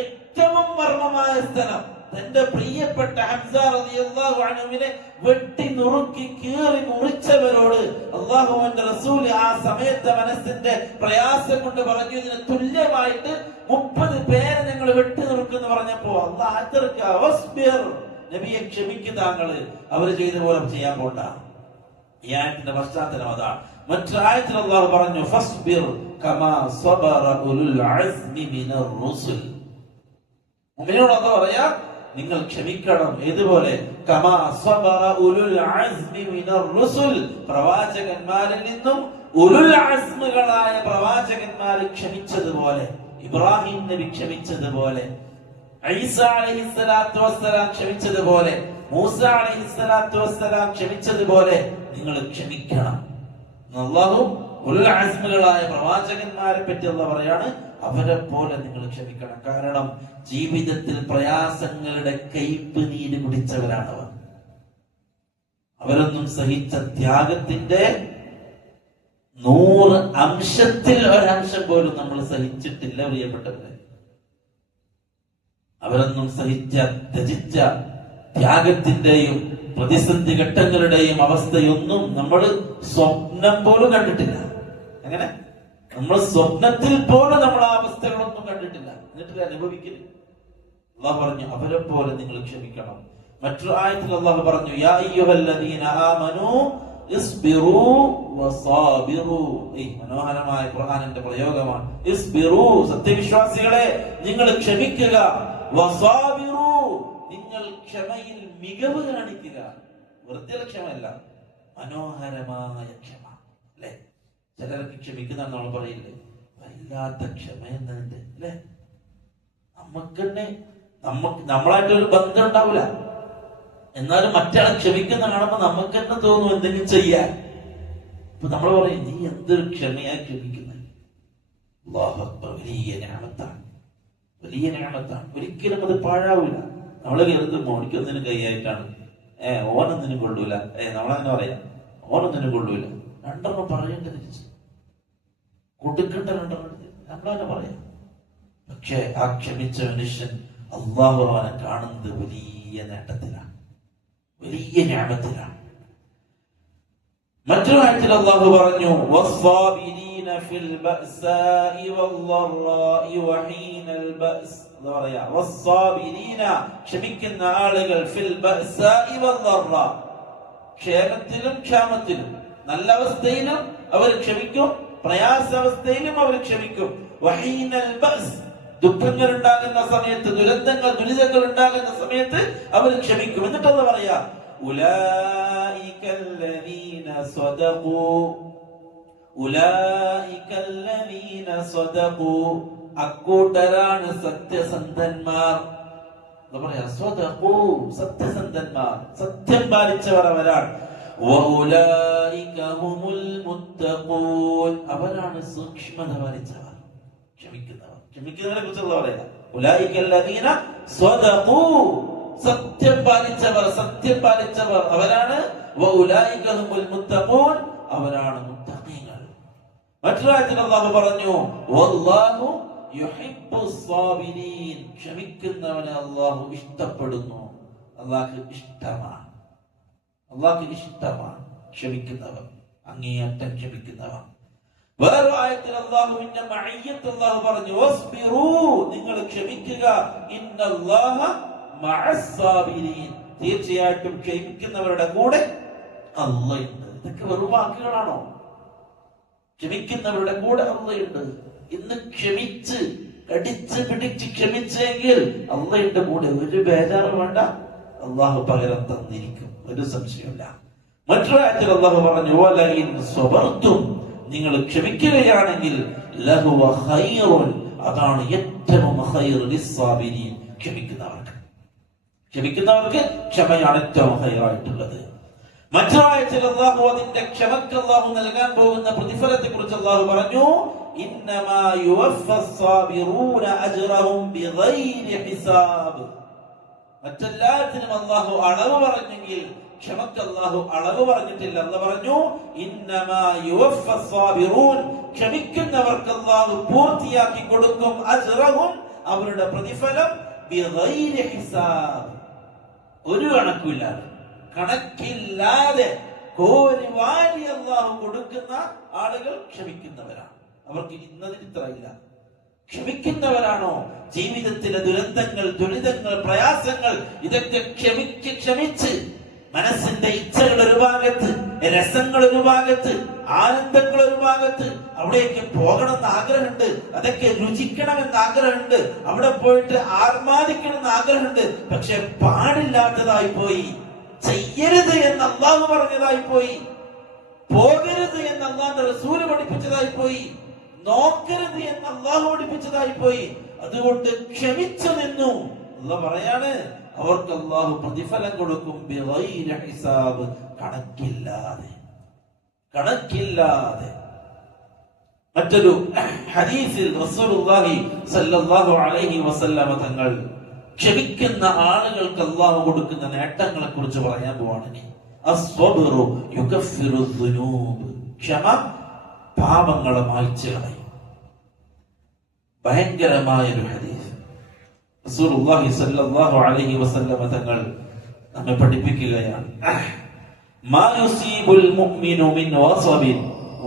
ഏറ്റവും മർമ്മമായ സ്ഥലം, തന്റെ പ്രിയപ്പെട്ട ഹംസ റളിയല്ലാഹു അൻഹുവിനെ വെട്ടി നുറുക്കി കീറി മുറിച്ചവരോട് അല്ലാഹുവിന്റെ റസൂൽ ആ സമയത്തെ മനസ്സിന്റെ പ്രയാസം കൊണ്ട് പറഞ്ഞു, ഇതിന് തുല്യമായിട്ട് 30 പേരെ ഞങ്ങൾ വെട്ടി നുറുക്കെന്ന് പറഞ്ഞപ്പോ അല്ലാഹു നബിയെ ക്ഷമിക്കും, താങ്കള് അവര് ചെയ്ത പോലെ ചെയ്യാൻ പോണ്ട. ഈ ആയത്തിന്റെ പശ്ചാത്തലം അതാണ്. മറ്റൊരായത്തിൽ അല്ലാഹു പറഞ്ഞു, ഫസ്ബിർ കമാ സബറ ഉലുൽ അസ്മി മിനർ റുസുൽ. മുഅ്മിനോട് അല്ലാഹു പറയാ, നിങ്ങൾ ക്ഷമിക്കണം. ഏതുപോലെ? കമാ സബറ ഉലുൽ അസ്മി മിനർ റുസുൽ, പ്രവാചകന്മാരിൽ നിന്നും ഉലുൽ അസ്മുകളായ പ്രവാചകന്മാർ ക്ഷമിച്ചതുപോലെ, ഇബ്രാഹിം നബി ക്ഷമിച്ചതുപോലെ, ഈസാ അലൈഹിസ്സലാത്തു വസ്സലാം ക്ഷമിച്ചതുപോലെ, മൂസ അലൈഹിസ്സലാത്തു വസ്സലാം ക്ഷമിച്ചതുപോലെ നിങ്ങൾ ക്ഷമിക്കണം. അല്ലാഹു ഉലുൽ അസ്മുകളായ പ്രവാചകന്മാരെ പറ്റി അല്ലാഹു പറയാണ്, അവരെ പോലെ നിങ്ങൾ ക്ഷമിക്കണം. കാരണം ജീവിതത്തിൽ പ്രയാസങ്ങളുടെ കയ്പ് നീര് കുടിച്ചവരാണ് അവർ. അവരൊന്നും സഹിച്ച ത്യാഗത്തിന്റെ 100 അംശത്തിൽ ഒരംശം പോലും നമ്മൾ സഹിച്ചിട്ടില്ല പ്രിയപ്പെട്ടവരെ. അവരൊന്നും സഹിച്ച ത്യജിച്ച ത്യാഗത്തിന്റെയും പ്രതിസന്ധി ഘട്ടങ്ങളുടെയും അവസ്ഥയൊന്നും നമ്മൾ സ്വപ്നം പോലും കണ്ടിട്ടില്ല. അങ്ങനെ നമ്മൾ സ്വപ്നത്തിൽ പോലും നമ്മൾ ആ അവസ്ഥകളൊന്നും കണ്ടിട്ടില്ല, എന്നിട്ട് അനുഭവിക്കരുത്. അള്ളാഹു പറഞ്ഞു അവരെ പോലെ നിങ്ങൾ ക്ഷമിക്കണം. മറ്റൊരു ആയത്തിൽ അള്ളാഹു പറഞ്ഞു, യാ അയ്യുഹല്ലദീന ആമനൂ ഇസ്ബിറൂ വസാബിറൂ. ഈ മനോഹരമായ ഖുർആനിന്റെ പ്രയോഗമാണ്. ഇസ്ബിറൂ, സത്യവിശ്വാസികളെ നിങ്ങൾ ക്ഷമിക്കുക. വസാബിറൂ, നിങ്ങൾ ക്ഷമയിൽ മികവ് കാണിക്കുക. വെറുതെ ക്ഷമയല്ല, മനോഹരമായ ക്ഷമ. അല്ലെ, ചിലർക്ക് ക്ഷമിക്കുന്ന നമ്മൾ പറയില്ലേ, വല്ലാത്ത ക്ഷമ എന്നുണ്ട് അല്ലെ. നമുക്കെന്നെ നമ്മളായിട്ടൊരു ബന്ധം ഉണ്ടാവില്ല, എന്നാലും മറ്റാളെ ക്ഷമിക്കുന്ന കാണുമ്പോ നമുക്ക് തന്നെ തോന്നും എന്തെങ്കിലും ചെയ്യാൻ. അപ്പൊ നമ്മൾ പറയും, നീ എന്തൊരു ക്ഷമയാ ക്ഷമിക്കുന്നത്. അല്ലാഹു അക്ബർ, വലിയ നിഅമത്താണ്, വലിയ നിഅമത്താണ്. ഒരിക്കലും അത് പാഴാവില്ല. നമ്മള് കരുതും മോണിക്കൊന്നിനും കൈയായിട്ടാണ്, ഓനൊന്നിനും കൊള്ളൂല, നമ്മളങ്ങനെ പറയാം, ഓനൊന്നിനും കൊള്ളൂല. രണ്ടെണ്ണം പറയേണ്ടത് തിരിച്ച് കൊടുക്കേണ്ട രണ്ടെണ്ണം നമ്മളങ്ങനെ പറയാം. പക്ഷെ ആ ക്ഷമിച്ച മനുഷ്യൻ അല്ലാഹു അവനെ കാണുന്നത് വലിയ നേട്ടത്തിലാണ്, വലിയ നിഅമത്തിലാണ്. മറ്റൊരു ആയത്തിൽ അല്ലാഹു പറഞ്ഞു, വസ്സാബിരീന ഫിൽ ബഅസാഇ വദ്ദറാഇ വഹീനൽ ബഅസ്. എന്താ പറയാ? വസ്സാബിരീന, ക്ഷമിക്കുന്ന ആളുകൾ, ഫിൽ ബഅസാഇ വദ്ദറാ, ക്ഷേമത്തിലും ക്ഷാമത്തിലും, നല്ല അവസ്ഥയിലും അവർ ക്ഷമിക്കും, പ്രയാസാവസ്ഥയിലും അവർ ക്ഷമിക്കും. വഹീനൽ ബഅസ്, ദുഃഖങ്ങൾ ഉണ്ടാകുന്ന സമയത്ത്, ദുരിതങ്ങൾ ഉണ്ടാകുന്ന സമയത്ത് അവർ ക്ഷമിക്കും. എന്നിട്ടെന്താ പറയാ? ഉലൈകല്ലദീന സദഖൂ, ഉലൈകല്ലദീന സദഖൂ, അക്കൂട്ടരാണ് സത്യസന്ധന്മാർ. എന്താ പറയാ? സദഖൂ, സത്യസന്ധന്മാർ, സത്യം പാലിച്ചവർ അവരാണ്. വഉലൈക ഹുമുൽ മുത്തഖൂൻ, അവരാണ് സൂക്ഷ്മത പാലിച്ചവർ, ക്ഷമിക്കുന്നവർ. ക്ഷമിക്കുന്നവരെ കുറിച്ച് പറയാ, ഉലൈകല്ലദീന സദഖൂ, സത്യം പാലിച്ചവർ, സത്യം പാലിച്ചവർ അവരാണ്. വഉലൈക ഹുമുൽ മുത്തഖൂൻ, അവരാണ് മുത്തഖീങ്ങൾ. മറ്റൊരു ആയത്തിൽ അല്ലാഹു പറഞ്ഞു, വല്ലാഹു യുഹിബ്ബുസ് സാബിരീൻ, ക്ഷമിക്കുന്നവനെ അല്ലാഹു ഇഷ്ടപ്പെടുന്നു. അല്ലാഹു ഇഷ്ടമാണ്, അല്ലാഹു ഇഷ്ടമാണ് ക്ഷമിക്കുന്നവർ, അങ്ങേയറ്റം ക്ഷമിക്കുന്നവർ. വേറെ ആയത്തിൽ അല്ലാഹുവിന്റെ മഅയ്യത്ത് അല്ലാഹു പറഞ്ഞു, വസ്ബിറൂ, നിങ്ങൾ ക്ഷമിക്കുക. ഇന്നല്ലാഹ മഅസ് സാബിരീൻ, തീർച്ചയായിട്ടും ക്ഷമിക്കുന്നവരുടെ കൂടെ അല്ലാഹുണ്ട്. ഇതൊക്കെ വെറും വാക്കുകളാണോ? ക്ഷമിക്കുന്നവരുടെ കൂടെ അല്ലാഹുണ്ട്. ഇന്ന് ക്ഷമിച്ച് കടിച്ച് പിടിച്ച് ക്ഷമിച്ചെങ്കിൽ അല്ലാഹുവിന്റെ കൂടെ ഒരു ബേജാറ് വേണ്ട, അല്ലാഹു പകരം തന്നിരിക്കും, ഒരു സംശയമില്ല. മറ്റൊരു ആയത്തിൽ അല്ലാഹു പറഞ്ഞു, വലഇൻ സ്വബർതും, നിങ്ങൾ ക്ഷമിക്കുകയാണെങ്കിൽ ലഹുവ ഖൈറുൻ, അതാണ് ഏറ്റവും ഖൈർ ലിസ്സാബിരീൻ, ക്ഷമിക്കുന്നവർക്ക്. ക്ഷമിക്കുന്നവർക്ക് ക്ഷമയാണ് ഏറ്റവും ഖൈറായിട്ടുള്ളത്. മറ്റൊരായത്തിൽ അല്ലാഹു അതിന്റെ ക്ഷമക്ക് അല്ലാഹു നൽകാൻ പോകുന്ന പ്രതിഫലത്തെ കുറിച്ച് അല്ലാഹു പറഞ്ഞു, ഇന്നമാ യുവഫ്ഫസ് സാബിറൂന അജ്റഹും ബിഗൈരി ഹിസാബ്. മറ്റെല്ലാത്തിനും അല്ലാഹു അളവ് പറഞ്ഞെങ്കിൽ ക്ഷമക്ക് അല്ലാഹു അളവ് പറഞ്ഞിട്ടില്ല. അല്ലാഹു പറഞ്ഞു, ഇന്നമാ യുവഫ്ഫസ് സാബിറൂൻ, ക്ഷമിക്കുന്നവർക്ക് അല്ലാഹു പൂർത്തിയാക്കി കൊടുക്കും, അജ്റഹും, അവരുടെ പ്രതിഫലം, ബിഗൈരി ഹിസാബ്, ഒരു കണക്കില്ലാതെ, കണക്കില്ലാതെ കോരി വാരി അല്ലാഹു കൊടുക്കുന്ന ആളുകൾ ക്ഷമിക്കുന്നവരാണ്. അവർക്ക് ഇന്നതിന് ഇത്ര ഇല്ല. ക്ഷമിക്കുന്നവരാണോ ജീവിതത്തിലെ ദുരന്തങ്ങൾ, ദുരിതങ്ങൾ, പ്രയാസങ്ങൾ, ഇതൊക്കെ ക്ഷമിച്ച് മനസ്സിന്റെ ഇച്ഛകൾ ഒരു ഭാഗത്ത്, രസങ്ങൾ ഒരു ഭാഗത്ത്, ആനന്ദങ്ങൾ ഒരു ഭാഗത്ത്, അവിടെയൊക്കെ പോകണമെന്ന് ആഗ്രഹമുണ്ട്, അതൊക്കെ രുചിക്കണമെന്ന് ആഗ്രഹമുണ്ട്, അവിടെ പോയിട്ട് ആർമാദിക്കണമെന്ന് ആഗ്രഹമുണ്ട്. പക്ഷെ പാടില്ലാത്തതായി പോയി, ചെയ്യരുത് എന്ന് അള്ളാഹു പറഞ്ഞതായി പോയി, പോകരുത് എന്ന് അള്ളാഹുവിന്റെ റസൂല് പഠിപ്പിച്ചതായി പോയി, നോക്കരുത് എന്ന് അള്ളാഹു പഠിപ്പിച്ചതായി പോയി. അതുകൊണ്ട് ക്ഷമിച്ചു നിന്നു. അള്ളാഹ് പറയാണ്, അവർക്ക് അള്ളാഹു പ്രതിഫലം കൊടുക്കും ബിഗൈരി ഹിസാബ്, കണക്കില്ലാതെ. മറ്റൊരു ഹദീസിൽ റസൂലുള്ളാഹി സ്വല്ലല്ലാഹു അലൈഹി വസല്ലമ തങ്ങൾ ക്ഷമിക്കുന്ന ആളുകൾക്ക് അള്ളാഹു കൊടുക്കുന്ന നേട്ടങ്ങളെ കുറിച്ച് പറയാൻ പോവാണ്. അസ്വബ്റു യുകഫിറു ദുനൂബ്, ക്ഷമ പാപങ്ങളെ മായ്ച്ചു കളയും. ഭയങ്കരമായൊരു ഹദീസ് റസൂലുള്ളാഹി സ്വല്ലല്ലാഹു അലൈഹി വസല്ലമ തങ്ങൾ നമ്മെ പഠിപ്പിക്കുകയാണ്. മാ യുസീബുൽ മുഅ്മിനു മിൻ വസബിൻ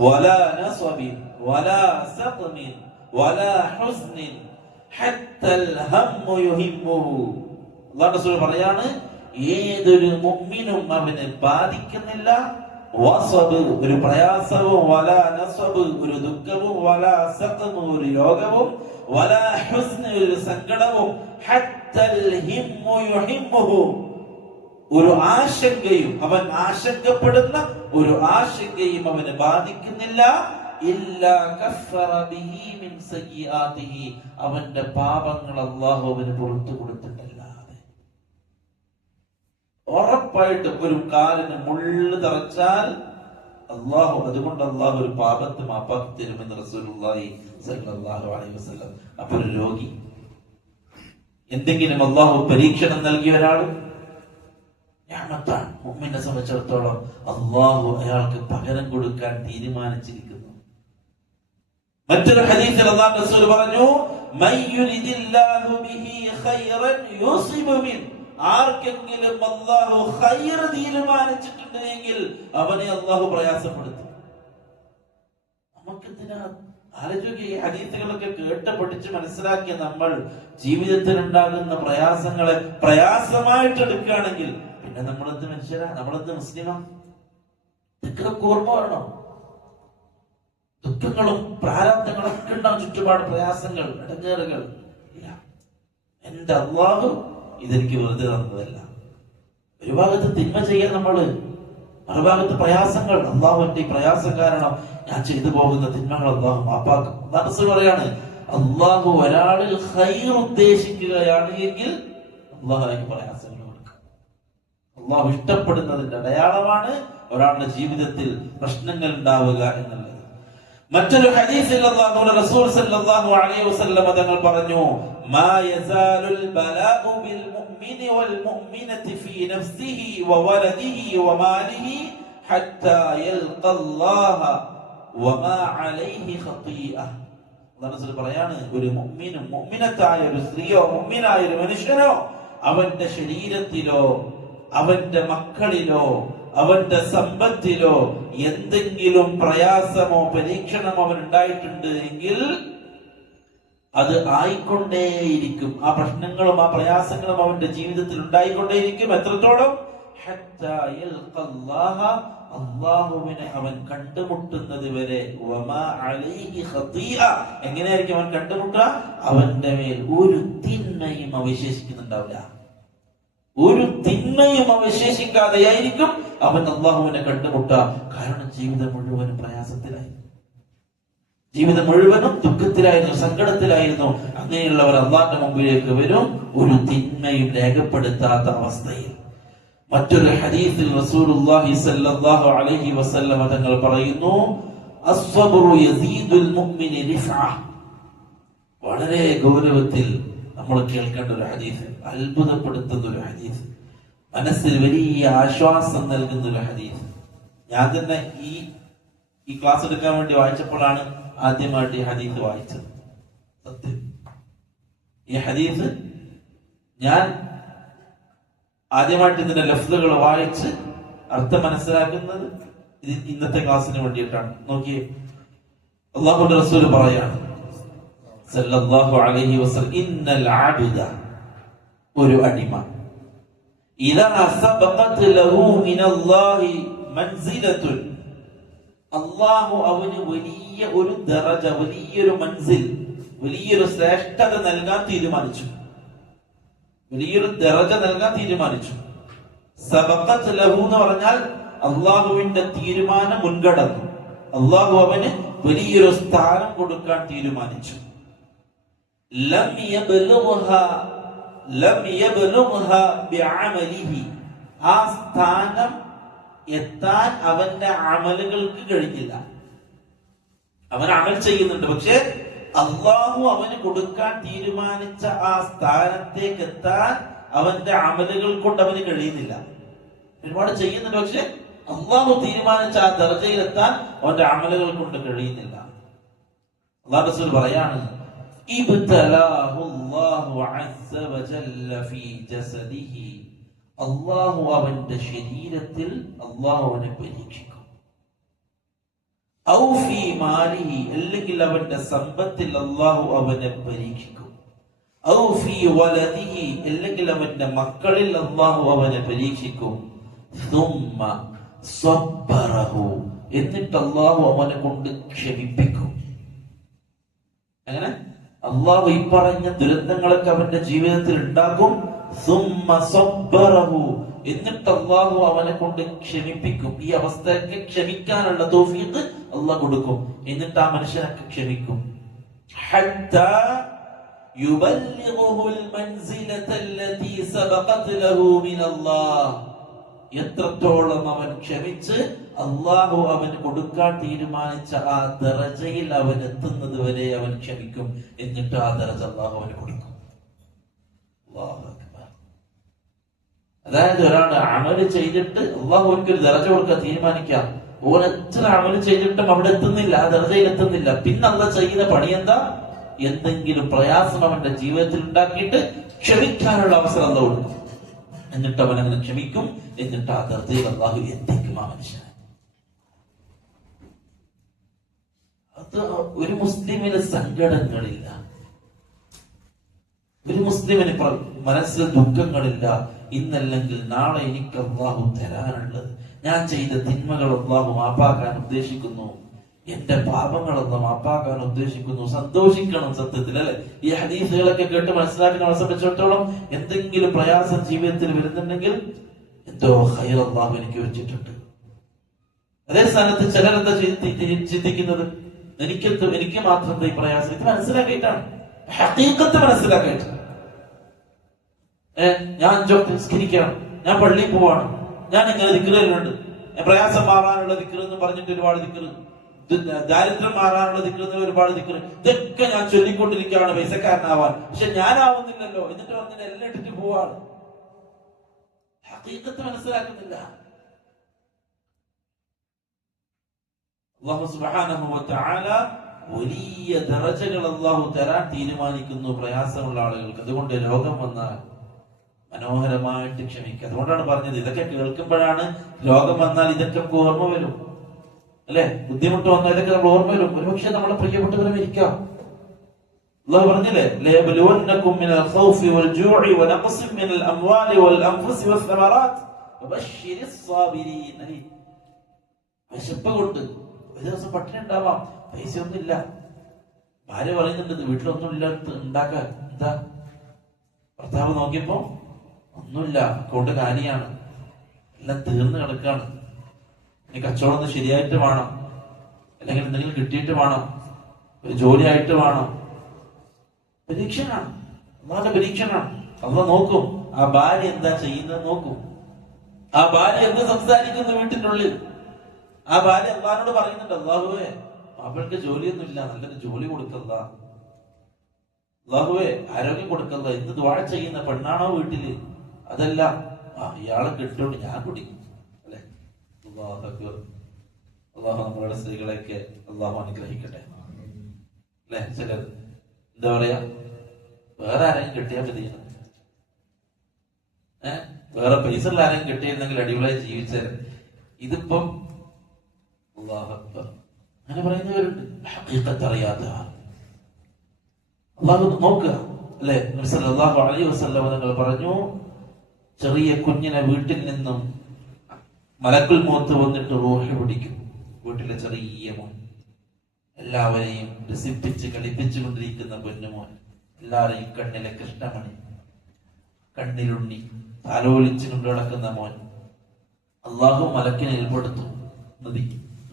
വലാ നസബിൻ വലാ സഖമിൻ വലാ ഹുസ്നിൻ ഹത്തൽ ഹമ്മു യുഹിമ്മുഹു. അല്ലാഹു റസൂൽ പറയാണ്, ഏതൊരു മുഅ്മിനും അവനെ ബാധിക്കുന്നില്ല വസബ്, ഒരു പ്രയാസവും, വലാ നസബ്, ഒരു ദുഃഖവും, വലാ സഖമു, ഒരു രോഗവും, വലാ ഹുസ്ന, ഒരു സങ്കടവും, ഹത്തൽ ഹിമ്മു യുഹിമ്മുഹു, ഒരു ആശങ്കയും, അവൻ ആശങ്കപ്പെടുന്ന ഒരു ആശങ്കയും അവനെ ബാധിക്കുന്നില്ല. ഇല്ലാ കഫറ ബിഹി മിൻ സയ്യിആതിഹി, അവന്റെ പാപങ്ങൾ അല്ലാഹു അവന് പുറത്തു കൊടുത്തിട്ടല്ലാതെ. ഉറപ്പായിട്ടും ഒരു കാലിന് മുള്ളു തറച്ചാൽ അള്ളാഹു, അതുകൊണ്ട് അള്ളാഹു ഒരു പാപത്തെ മാപ്പാക്കി തരുമെന്ന് റസൂലുള്ളാഹി സ്വല്ലല്ലാഹു അലൈഹി വസല്ലം. അപ്പോൾ ഒരു രോഗി, എന്തെങ്കിലും അള്ളാഹു പരീക്ഷണം നൽകിയ ഒരാൾ നിഅമത്താണ്. മുഅ്മിനെ സംബന്ധിച്ചിടത്തോളം അള്ളാഹു അയാൾക്ക് പകരം കൊടുക്കാൻ തീരുമാനിച്ചിരിക്കുന്നു. മറ്റൊരു ഹദീസിൽ അല്ലാഹു റസൂൽ പറഞ്ഞു, മയ്യുരിദില്ലാഹു ബിഹി ഖൈറൻ യുസിബു മിൻ, ആർക്കെങ്കിലും അല്ലാഹു ഖൈർ തീരുമാനിച്ചിട്ടുണ്ടെങ്കിൽ അവനെ അല്ലാഹു പ്രയാസപ്പെടുത്തും. നമുക്കെന്തിനാ ആലോചിക്കുക, ഈ ഹദീസുകളൊക്കെ കേട്ട് പഠിച്ച് മനസ്സിലാക്കിയ നമ്മൾ ജീവിതത്തിൽ ഉണ്ടാകുന്ന പ്രയാസങ്ങളെ പ്രയാസമായിട്ട് എടുക്കുകയാണെങ്കിൽ പിന്നെ നമ്മളെന്ത് മനുഷ്യരാ, നമ്മളെന്ത് മുസ്ലിമാ? ഇതൊക്കെ ഓർമ്മ വേണം. ദുഃഖങ്ങളും പ്രാരാബ്ദങ്ങളൊക്കെ ഉണ്ടാവും, ചുറ്റുപാട് പ്രയാസങ്ങൾ, ഇടങ്ങേറുകൾ. ഇല്ല, എന്റെ അല്ലാഹു ഇതെനിക്ക് വെറുതെ തന്നതല്ല. ഒരു ഭാഗത്ത് തിന്മ ചെയ്യാൻ നമ്മള്, മറുഭാഗത്ത് പ്രയാസങ്ങൾ. അള്ളാഹു എന്റെ ഈ പ്രയാസം കാരണം ഞാൻ ചെയ്തു പോകുന്ന തിന്മകൾ അള്ളാഹു മാപ്പാക്കും. മനസ്സ് പറയാണ്, അള്ളാഹു ഒരാളിൽ ഖൈർ ഉദ്ദേശിക്കുകയാണ് എങ്കിൽ അള്ളാഹു അതിന് പ്രയാസങ്ങൾ കൊടുക്കും. അള്ളാഹു ഇഷ്ടപ്പെടുന്നതിന്റെ അടയാളമാണ് ഒരാളുടെ ജീവിതത്തിൽ പ്രശ്നങ്ങൾ ഉണ്ടാവുക എന്നുള്ളത്. മറ്റൊരു ഹദീസിൽ അല്ലാഹുവിന്റെ റസൂൽ സല്ലല്ലാഹു അലൈഹി വസല്ലം തങ്ങൾ പറഞ്ഞു, മാ യസാലുൽ ബലാഉ ബിൽ മുഅ്മിനി വൽ മുഅ്മിനതി ഫീ നഫ്സിഹി വവലദിഹി വമാലിഹി ഹത്താ യൽഖല്ലാഹ വമാ അലൈഹി ഖതീഅ. അല്ലാഹു റസൂൽ പറയാണ്, ഒരു മുഅ്മിനും മുഅ്മിനത്തായ ഒരു സ്ത്രീയോ മുഅ്മിനായ ഒരു മനുഷ്യനോ അവന്റെ ശരീരത്തിലോ അവന്റെ മക്കളിലോ അവന്റെ സമ്പത്തിലോ എന്തെങ്കിലും പ്രയാസമോ പരീക്ഷണമോ അവൻ ഉണ്ടായിട്ടുണ്ട് എങ്കിൽ അത് ആയിക്കൊണ്ടേയിരിക്കും. ആ പ്രശ്നങ്ങളും ആ പ്രയാസങ്ങളും അവന്റെ ജീവിതത്തിൽ ഉണ്ടായിക്കൊണ്ടേയിരിക്കും. എത്രത്തോളം? അള്ളാഹുവിനെ അവൻ കണ്ടുമുട്ടുന്നത് വരെ. എങ്ങനെയായിരിക്കും അവൻ കണ്ടുമുട്ടുക? അവന്റെ മേൽ ഒരു തിന്മയും അവശേഷിക്കുന്നുണ്ടാവില്ല. ഒരു തിന്മയും അവശേഷിക്കാതെയായിരിക്കും അവൻ അള്ളാഹുവിനെ കണ്ടുമുട്ടുക. കാരണം ജീവിതം മുഴുവനും പ്രയാസത്തിലായി, ജീവിതം മുഴുവനും ദുഃഖത്തിലായിരുന്നു, സങ്കടത്തിലായിരുന്നു. അങ്ങനെയുള്ളവർ അള്ളാഹുവിന്റെ മുമ്പിലേക്ക് വരും ഒരു തിന്മയും രേഖപ്പെടുത്താത്ത അവസ്ഥയിൽ. മറ്റൊരു ഹദീസിൽ റസൂലുള്ളാഹി സ്വല്ലല്ലാഹു അലൈഹി വസല്ലം തങ്ങൾ പറയുന്നു, അസ്സബ്റു യസീദുൽ മുഅ്മിനി റിഫഅ. വളരെ ഗൗരവത്തിൽ നമ്മൾ കേൾക്കേണ്ട ഒരു ഹദീസ്, അത്ഭുതപ്പെടുത്തുന്ന ഒരു ഹദീസ്, മനസ്സിൽ വലിയ ആശ്വാസം നൽകുന്ന ഒരു ഹദീസ്. ഞാൻ തന്നെ ഈ ക്ലാസ് എടുക്കാൻ വേണ്ടി വായിച്ചപ്പോഴാണ് ആദ്യമായിട്ട് ഈ ഹദീസ് വായിച്ചത്. സത്യം, ഈ ഹദീസ് ഞാൻ ആദ്യമായിട്ട് ഇതിന്റെ ലഫ്ലുകൾ വായിച്ച് അർത്ഥം മനസ്സിലാക്കുന്നത് ഇന്നത്തെ ക്ലാസ്സിന് വേണ്ടിയിട്ടാണ്. നോക്കിയേ, അല്ലാഹുവിന്റെ റസൂൽ പറയാണ് സല്ലല്ലാഹു അലൈഹി വസല്ലം, ഇന്നൽ അബ്ദ, ഒരു അടിമ, ഇദാ സബഖത് ലഹു മിനല്ലാഹി മൻസിലത്തുൻ, അള്ളാഹു അവന് വലിയ ഒരു ദറജ, വലിയൊരു മൻസിൽ, വലിയൊരു ശ്രേഷ്ഠത നൽകാൻ തീരുമാനിച്ചു. വലിയൊരു ദറജ നൽകാൻ തീരുമാനിച്ചു. സബഖത് ലഹു എന്ന് പറഞ്ഞാൽ അള്ളാഹുവിന്റെ തീരുമാനം മുൻകടന്നു. അള്ളാഹു അവന് വലിയൊരു സ്ഥാനം കൊടുക്കാൻ തീരുമാനിച്ചു. ലം യബ്ലുഗ്ഹാ ബിഅമലിഹി, ആ സ്ഥാനം എത്താൻ അവന്റെ അമലുകൾക്ക് കഴിഞ്ഞില്ല. അവൻ അമൽ ചെയ്യുന്നുണ്ട്, പക്ഷെ അള്ളാഹു അവന് കൊടുക്കാൻ തീരുമാനിച്ച ആ സ്ഥാനത്തേക്ക് എത്താൻ അവന്റെ അമലുകൾ കൊണ്ട് അവന് കഴിയുന്നില്ല. ഒരുപാട് ചെയ്യുന്നുണ്ട്, പക്ഷെ അള്ളാഹു തീരുമാനിച്ച ആ ദർജയിൽ എത്താൻ അവന്റെ അമലുകൾ കൊണ്ട് കഴിയുന്നില്ല. അല്ലാഹു റസൂൽ പറയാണ്, ഇബ്തലാഹു അല്ലാഹു അസ്സ വജല്ല ഫീ ജസദിഹി, അള്ളാഹു അവന്റെ ശരീരത്തിൽ അള്ളാഹു അവനെ പരീക്ഷിക്കും. ഔ ഫീ മാലിഹി, അല്ലെങ്കിൽ അവന്റെ സമ്പത്തിൽ അള്ളാഹു അവനെ പരീക്ഷിക്കും. ഔ ഫീ വലദിഹി, അല്ലെങ്കിൽ അവന്റെ മക്കളിൽ അള്ളാഹു അവനെ പരീക്ഷിക്കും. സുമ്മ സ്വബ്ബറഹു, എന്നിട്ട് അള്ളാഹു അവനെ കൊണ്ട് ക്ഷമിപ്പിക്കും. അങ്ങനെ അള്ളാഹു ഈ പറഞ്ഞ ദുരന്തങ്ങളൊക്കെ അവന്റെ ജീവിതത്തിൽ ഉണ്ടാകും. സുമ്മ സ്വബ്ബറഹു, എന്നിട്ട് അള്ളാഹു അവനെ കൊണ്ട് ക്ഷമിപ്പിക്കും. ഈ അവസ്ഥയൊക്കെ ക്ഷമിക്കാനുള്ള തൗഫീഖ് അള്ളാഹു കൊടുക്കും. എന്നിട്ട് ആ മനുഷ്യനൊക്കെ ക്ഷമിക്കും. ഹത്താ യുബല്ലിഗുൽ മൻസിലതല്ലതി സബഖത് ലഹു മിനല്ലാഹ്, എത്രത്തോളം അവൻ ക്ഷമിച്ച് അള്ളാഹു അവന് കൊടുക്കാൻ തീരുമാനിച്ച ആ ദറജയിൽ അവൻ എത്തുന്നത് വരെ അവൻ ക്ഷമിക്കും. എന്നിട്ട് ആ ദറജ അള്ളാഹു അവന് കൊടുക്കും. അതായത് ഒരാള് അമല് ചെയ്തിട്ട് അള്ളാഹു ഒരു ദറജ കൊടുക്കാൻ തീരുമാനിക്കാം. ഓൻ എത്ര അമല് ചെയ്തിട്ടും അവിടെ എത്തുന്നില്ല, ആ ദറജയിൽ എത്തുന്നില്ല. പിന്നെ അള്ളാഹ് ചെയ്യുന്ന പണി എന്താ? എന്തെങ്കിലും പ്രയാസം അവന്റെ ജീവിതത്തിൽ ഉണ്ടാക്കിയിട്ട് ക്ഷമിക്കാനുള്ള അവസരം അള്ളാഹു കൊടുക്കും. എന്നിട്ട് അവൻ അങ്ങനെ ക്ഷമിക്കും. എന്നിട്ട് ആ ദർജയിൽ അള്ളാഹു എത്തിക്കും ആ മനുഷ്യനെ. അത് ഒരു മുസ്ലിമിന് സങ്കടങ്ങളില്ല, ഒരു മുസ്ലിമിന് മനസ്സിൽ ദുഃഖങ്ങളില്ല. ഇന്നല്ലെങ്കിൽ നാളെ എനിക്ക് അള്ളാഹു തരാനുള്ളത്, ഞാൻ ചെയ്ത തിന്മകൾ അള്ളാഹു മാപ്പാക്കാൻ ഉദ്ദേശിക്കുന്നു, എന്റെ പാപങ്ങളൊന്നും മാപ്പാക്കാൻ ഉദ്ദേശിക്കുന്നു. സന്തോഷിക്കണം സത്യത്തിൽ, അല്ലെ? ഈ ഹദീസുകളൊക്കെ കേട്ട് മനസ്സിലാക്കുന്ന അവസരം വെച്ചിടത്തോളം എന്തെങ്കിലും പ്രയാസം ജീവിതത്തിൽ വരുന്നുണ്ടെങ്കിൽ എന്തോ ഖൈർ അല്ലാഹു എനിക്ക് വെച്ചിട്ടുണ്ട്. അതേ സ്ഥാനത്ത് ചിലരെന്താ ചിന്തിക്കുന്നത്, എനിക്ക് മാത്രം ഈ പ്രയാസം. ഇത് മനസ്സിലാക്കിയിട്ടാണ്, ഹഖീഖത്ത് മനസ്സിലാക്കിയിട്ട്. ഞാൻ നിസ്കരിക്കണം, ഞാൻ പള്ളിയിൽ പോവാണ്, ഞാൻ ഇങ്ങനെ ദിക്റുകളുണ്ട്, പ്രയാസം മാറാനുള്ള ദിക്ർ എന്ന് പറഞ്ഞിട്ട് ഒരുപാട് ദിക്ർ, ദാരിദ്ര്യം മാറാനുള്ള ദിക്ർ, ഒരുപാട് ദിക്ർ, ഇതൊക്കെ ഞാൻ ചൊല്ലിക്കൊണ്ടിരിക്കുകയാണ് പൈസക്കാരനാവാൻ. പക്ഷെ ഞാനാവുന്നില്ലല്ലോ. എന്നിട്ട് വന്നിട്ട് എല്ലാം ഇട്ടിട്ട് പോവാണ്. ഹഖീഖത്ത് മനസ്സിലാക്കുന്നില്ല. അല്ലാഹു സുബ്ഹാനഹു വ തആല വലിയ ദറജകൾ അല്ലാഹു തരാൻ തീരുമാനിക്കുന്നു പ്രയാസമുള്ള ആളുകൾക്ക്. അതുകൊണ്ട് രോഗം വന്നാൽ മനോഹരമായിട്ട് ക്ഷമിക്കുക. അതുകൊണ്ടാണ് പറഞ്ഞത്, ഇതൊക്കെ കേൾക്കുമ്പോഴാണ് രോഗം വന്നാൽ ഇതൊക്കെ ഓർമ്മ വരും, അല്ലെ? ബുദ്ധിമുട്ട് വന്നാൽ ഇതൊക്കെ നമ്മൾ ഓർമ്മ വരും. ഒരുപക്ഷെ നമ്മളെ പ്രിയപ്പെട്ടവരും ഇരിക്കാം. അല്ലാഹു പറഞ്ഞില്ലേ, ലയബ്ലുവന്നകും മിനൽ ഖൗഫി വൽ ജൂഇ വനഖ്സിൻ മിനൽ അംവാലി വൽ അൻഫുസി വസ്സമറാത്ത് വബശ്ശിരിസ് സാബിരീൻ. വിശപ്പ് കൊണ്ട് ഒരു ദിവസം പട്ടിണി ഉണ്ടാവാം, പൈസ ഒന്നുമില്ല. ഭാര്യ പറയുന്നുണ്ട് വീട്ടിലൊന്നും ഇല്ല ഉണ്ടാക്കാൻ. എന്താ? ഭർത്താവ് നോക്കിയപ്പോ ഒന്നുമില്ല, അക്കൗണ്ട് കാലിയാണ്, എല്ലാം തീർന്നു കിടക്കാണ്. ഈ കച്ചവടം ഒന്ന് ശരിയായിട്ട് വേണം, അല്ലെങ്കിൽ എന്തെങ്കിലും കിട്ടിയിട്ട് വേണം, ഒരു ജോലിയായിട്ട് വേണം. പരീക്ഷനാണ്, അള്ളാന്റെ പരീക്ഷനാണ്. അള്ളാഹ് നോക്കും ആ ഭാര്യ എന്താ ചെയ്യുന്നത്, നോക്കും ആ ഭാര്യ എന്ത് സംസാരിക്കുന്നു വീട്ടിനുള്ളിൽ. ആ ഭാര്യ അള്ളാഹിനോട് പറയുന്നുണ്ട്, അള്ളാഹുവേ അവൾക്ക് ജോലിയൊന്നും ഇല്ല, നല്ലൊരു ജോലി കൊടുക്കല്ല, അള്ളാഹുവേ ആരോഗ്യം കൊടുക്കല്ല. എന്ത് ദുആ ചെയ്യുന്ന പെണ്ണാണോ വീട്ടില്? അതല്ല, ഇയാളെ കിട്ടുകൊണ്ട് ഞാൻ കുടിക്കും, അല്ലെ? അള്ളാഹു നമ്മളുടെ സ്ത്രീകളെയൊക്കെ അള്ളാഹു അനുഗ്രഹിക്കട്ടെ, അല്ലെ? ചിലർ എന്താ പറയാ, വേറെ ആരെങ്കിലും കിട്ടിയാൽ മതി, വേറെ പൈസ ഉള്ള ആരെങ്കിലും കിട്ടിയിരുന്നെങ്കിൽ അടിപൊളിയായി ജീവിച്ചാൽ. ഇതിപ്പം അല്ലാഹു അക്ബർ അങ്ങനെ പറയുന്നവരുണ്ട്. ഹഖീഖത്ത് അറിയാത്ത അള്ളാഹു നോക്കുക, അല്ലെ? നബി സല്ലല്ലാഹു അലൈഹി വസല്ലം തങ്ങൾ പറഞ്ഞു, ചെറിയ കുഞ്ഞിനെ വീട്ടിൽ നിന്നും മലക്കുൽ മൗത്ത് വന്നിട്ട് റൂഹ് പിടിക്കും. വീട്ടിലെ ചെറിയ മോൻ, എല്ലാവരെയും രസിപ്പിച്ച് കളിപ്പിച്ചു കൊണ്ടിരിക്കുന്ന പൊന്നുമോൻ, എല്ലാവരെയും കണ്ണിലെ കൃഷ്ണമണി, കണ്ണിലുണ്ണി, താലോലിച്ചു കൊണ്ടു നടക്കുന്ന മോൻ. അള്ളാഹു മലക്കിനെ ഏർപ്പെടുത്തു, നദി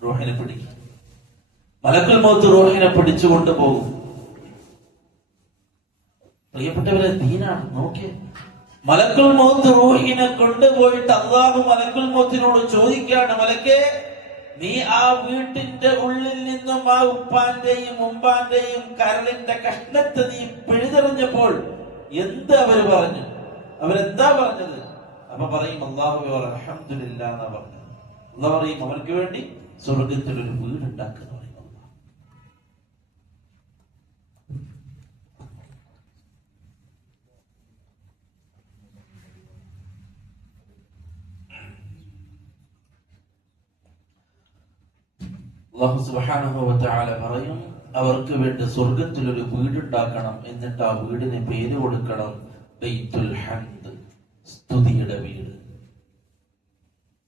റൂഹിനെ പിടിക്കും. മലക്കുൽ മൗത്ത് റൂഹിനെ പിടിച്ചുകൊണ്ട് പോകും. പ്രിയപ്പെട്ടവരെ, ദീനാണ്. നോക്കിയേ, മലക്കുൽ മൗത്ത് റൂഹിനെ കൊണ്ടുപോയിട്ട് അള്ളാഹു മലക്കുൽ മൗത്തിനോട് ചോദിക്കുകയാണ്, മലക്കേ, നീ ആ വീട്ടിന്റെ ഉള്ളിൽ നിന്നും ആ ഉപ്പാന്റെയും ഉമ്പാന്റെയും കരളിന്റെ കഷ്ണത്തെ നീ പിഴുതെറിഞ്ഞപ്പോൾ എന്ത് അവര് പറഞ്ഞു? അവരെന്താ പറഞ്ഞത്? അപ്പൊ പറയും, അള്ളാഹു അൽഹംദുലില്ലാ എന്നാ പറഞ്ഞത്. അള്ളാഹു പറയും, അവർക്ക് വേണ്ടി സ്വർഗത്തിൽ ഒരു വീടുണ്ടാക്കുന്നു. അല്ലാഹു സുബ്ഹാനഹു വ തആല പറയും, അവർക്ക് വേണ്ടി സ്വർഗത്തിൽ ഒരു വീടുണ്ടാക്കണം, എന്നിട്ട് ആ വീടിന് പേര് കൊടുക്കണം ബൈത്തുൽ ഹംദ്, സ്തുതിയുടെ വീട്.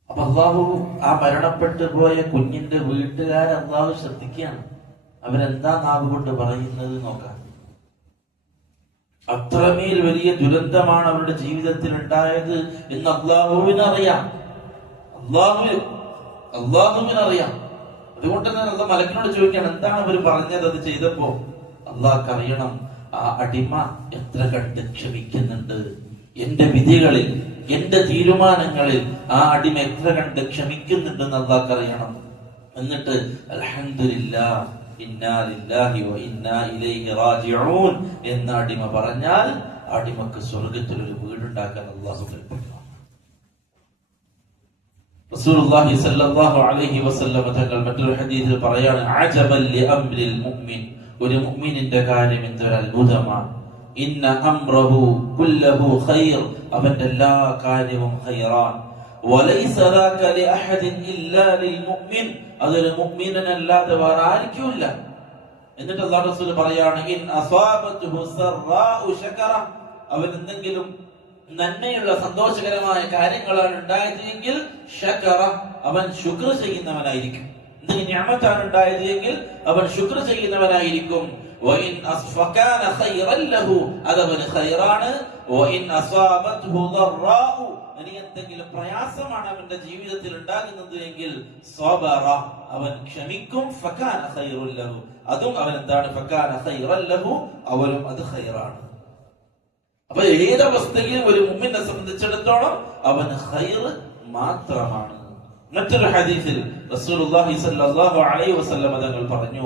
അപ്പൊ അള്ളാഹു ആ മരണപ്പെട്ടു പോയ കുഞ്ഞിന്റെ വീട്ടുകാരെ അള്ളാഹു ശ്രദ്ധിക്കുകയാണ്. അവരെന്താ നാവ് കൊണ്ട് പറയുന്നത് നോക്കാം. അത്രമേൽ വലിയ ദുരന്തമാണ് അവരുടെ ജീവിതത്തിൽ ഉണ്ടായത് എന്ന് അള്ളാഹുവിനറിയാം. അള്ളാഹുവിനറിയാം. അതുകൊണ്ട് തന്നെ അള്ളാഹ് മലക്കിനോട് ചോദിക്കുകയാണ്, എന്താണ് അവർ പറഞ്ഞത്? അത് ചെയ്തപ്പോ അള്ളാഹ്ക്ക് അറിയണം, ആ അടിമ എത്ര കണ്ട് ക്ഷമിക്കുന്നുണ്ട് എന്റെ വിധികളിൽ, എന്റെ തീരുമാനങ്ങളിൽ ആ അടിമ എത്ര കണ്ട് ക്ഷമിക്കുന്നുണ്ടെന്ന് അള്ളാഹ്ക്ക് അറിയണം. എന്നിട്ട് അൽഹംദുലില്ലാഹ് ഇന്നാ ലില്ലാഹി വ ഇന്നാ ഇലൈഹി റാജിഊൻ എന്ന അടിമ പറഞ്ഞാൽ അടിമക്ക് സ്വർഗത്തിൽ ഒരു വീടുണ്ടാക്കാൻ അള്ളാഹു കൽപ്പിക്കുന്നു. റസൂലുള്ളാഹി സ്വല്ലല്ലാഹു അലൈഹി വസല്ലം തങ്ങൾ മറ്റൊരു ഹദീസിൽ പറയാണ്, അജബൽ ലിഅംരിൽ മുഅ്മിൻ, ഒരു മുഅ്മിനിന്റെ കാര്യം എന്തൊരു അത്ഭുതമാണ്. ഇന്ന അംറഹു കുല്ലഹു ഖൈർ, അവന്റെ എല്ലാ കാര്യവും ഖൈറാൻ. വലൈസ ദാക ലിഅഹദിൻ ഇല്ലാ ലിൽമുഅ്മിൻ, അതൊരു മുഅ്മിനല്ലാതെ വേറെ ആർക്കുമില്ല. എന്നിട്ട് അല്ലാഹു റസൂൽ പറയാണ്, ഇൻ അസാബതുഹു സറാഉ ശകറ, അവൻ എന്തെങ്കിലും നന്മയുള്ള സന്തോഷകരമായ കാര്യങ്ങളാണ് ഉണ്ടായത് എങ്കിൽ ശകറ, അവൻ ശുക്ർ ചെയ്യുന്നവനായിരിക്കും. എന്തെങ്കിലും നിഅമത്താണ് ഉണ്ടായത് എങ്കിൽ അവൻ ശുക്ർ ചെയ്യുന്നവനായിരിക്കും. വഇൻ അസ്ഫകാന ഖൈറൻ ലഹു, അതവന് ഖൈറാണ്. വഇൻ അസാബത്ഹു ദറാഉ, എന്തെങ്കിലും പ്രയാസമാണ് അവന്റെ ജീവിതത്തിൽ ഉണ്ടാകുന്നത് എങ്കിൽ സബറ, അവൻ ക്ഷമിക്കും. ഫകാന ഖൈറുൻ ലഹു, അതും അവൻ എന്താണ്? ഫകാന ഖൈറൻ ലഹു, അവനും അത് ഖൈറാണ്. അപ്പൊ ഏതവസ്ഥയിൽ ഒരു മുഅ്മിനെ സംബന്ധിച്ചിടത്തോളം അവന് ഖൈർ മാത്രമാണ്. മറ്റൊരു ഹദീസിൽ റസൂലുള്ളാഹി സ്വല്ലല്ലാഹു അലൈഹി വസല്ലം തങ്ങൾ പറഞ്ഞു,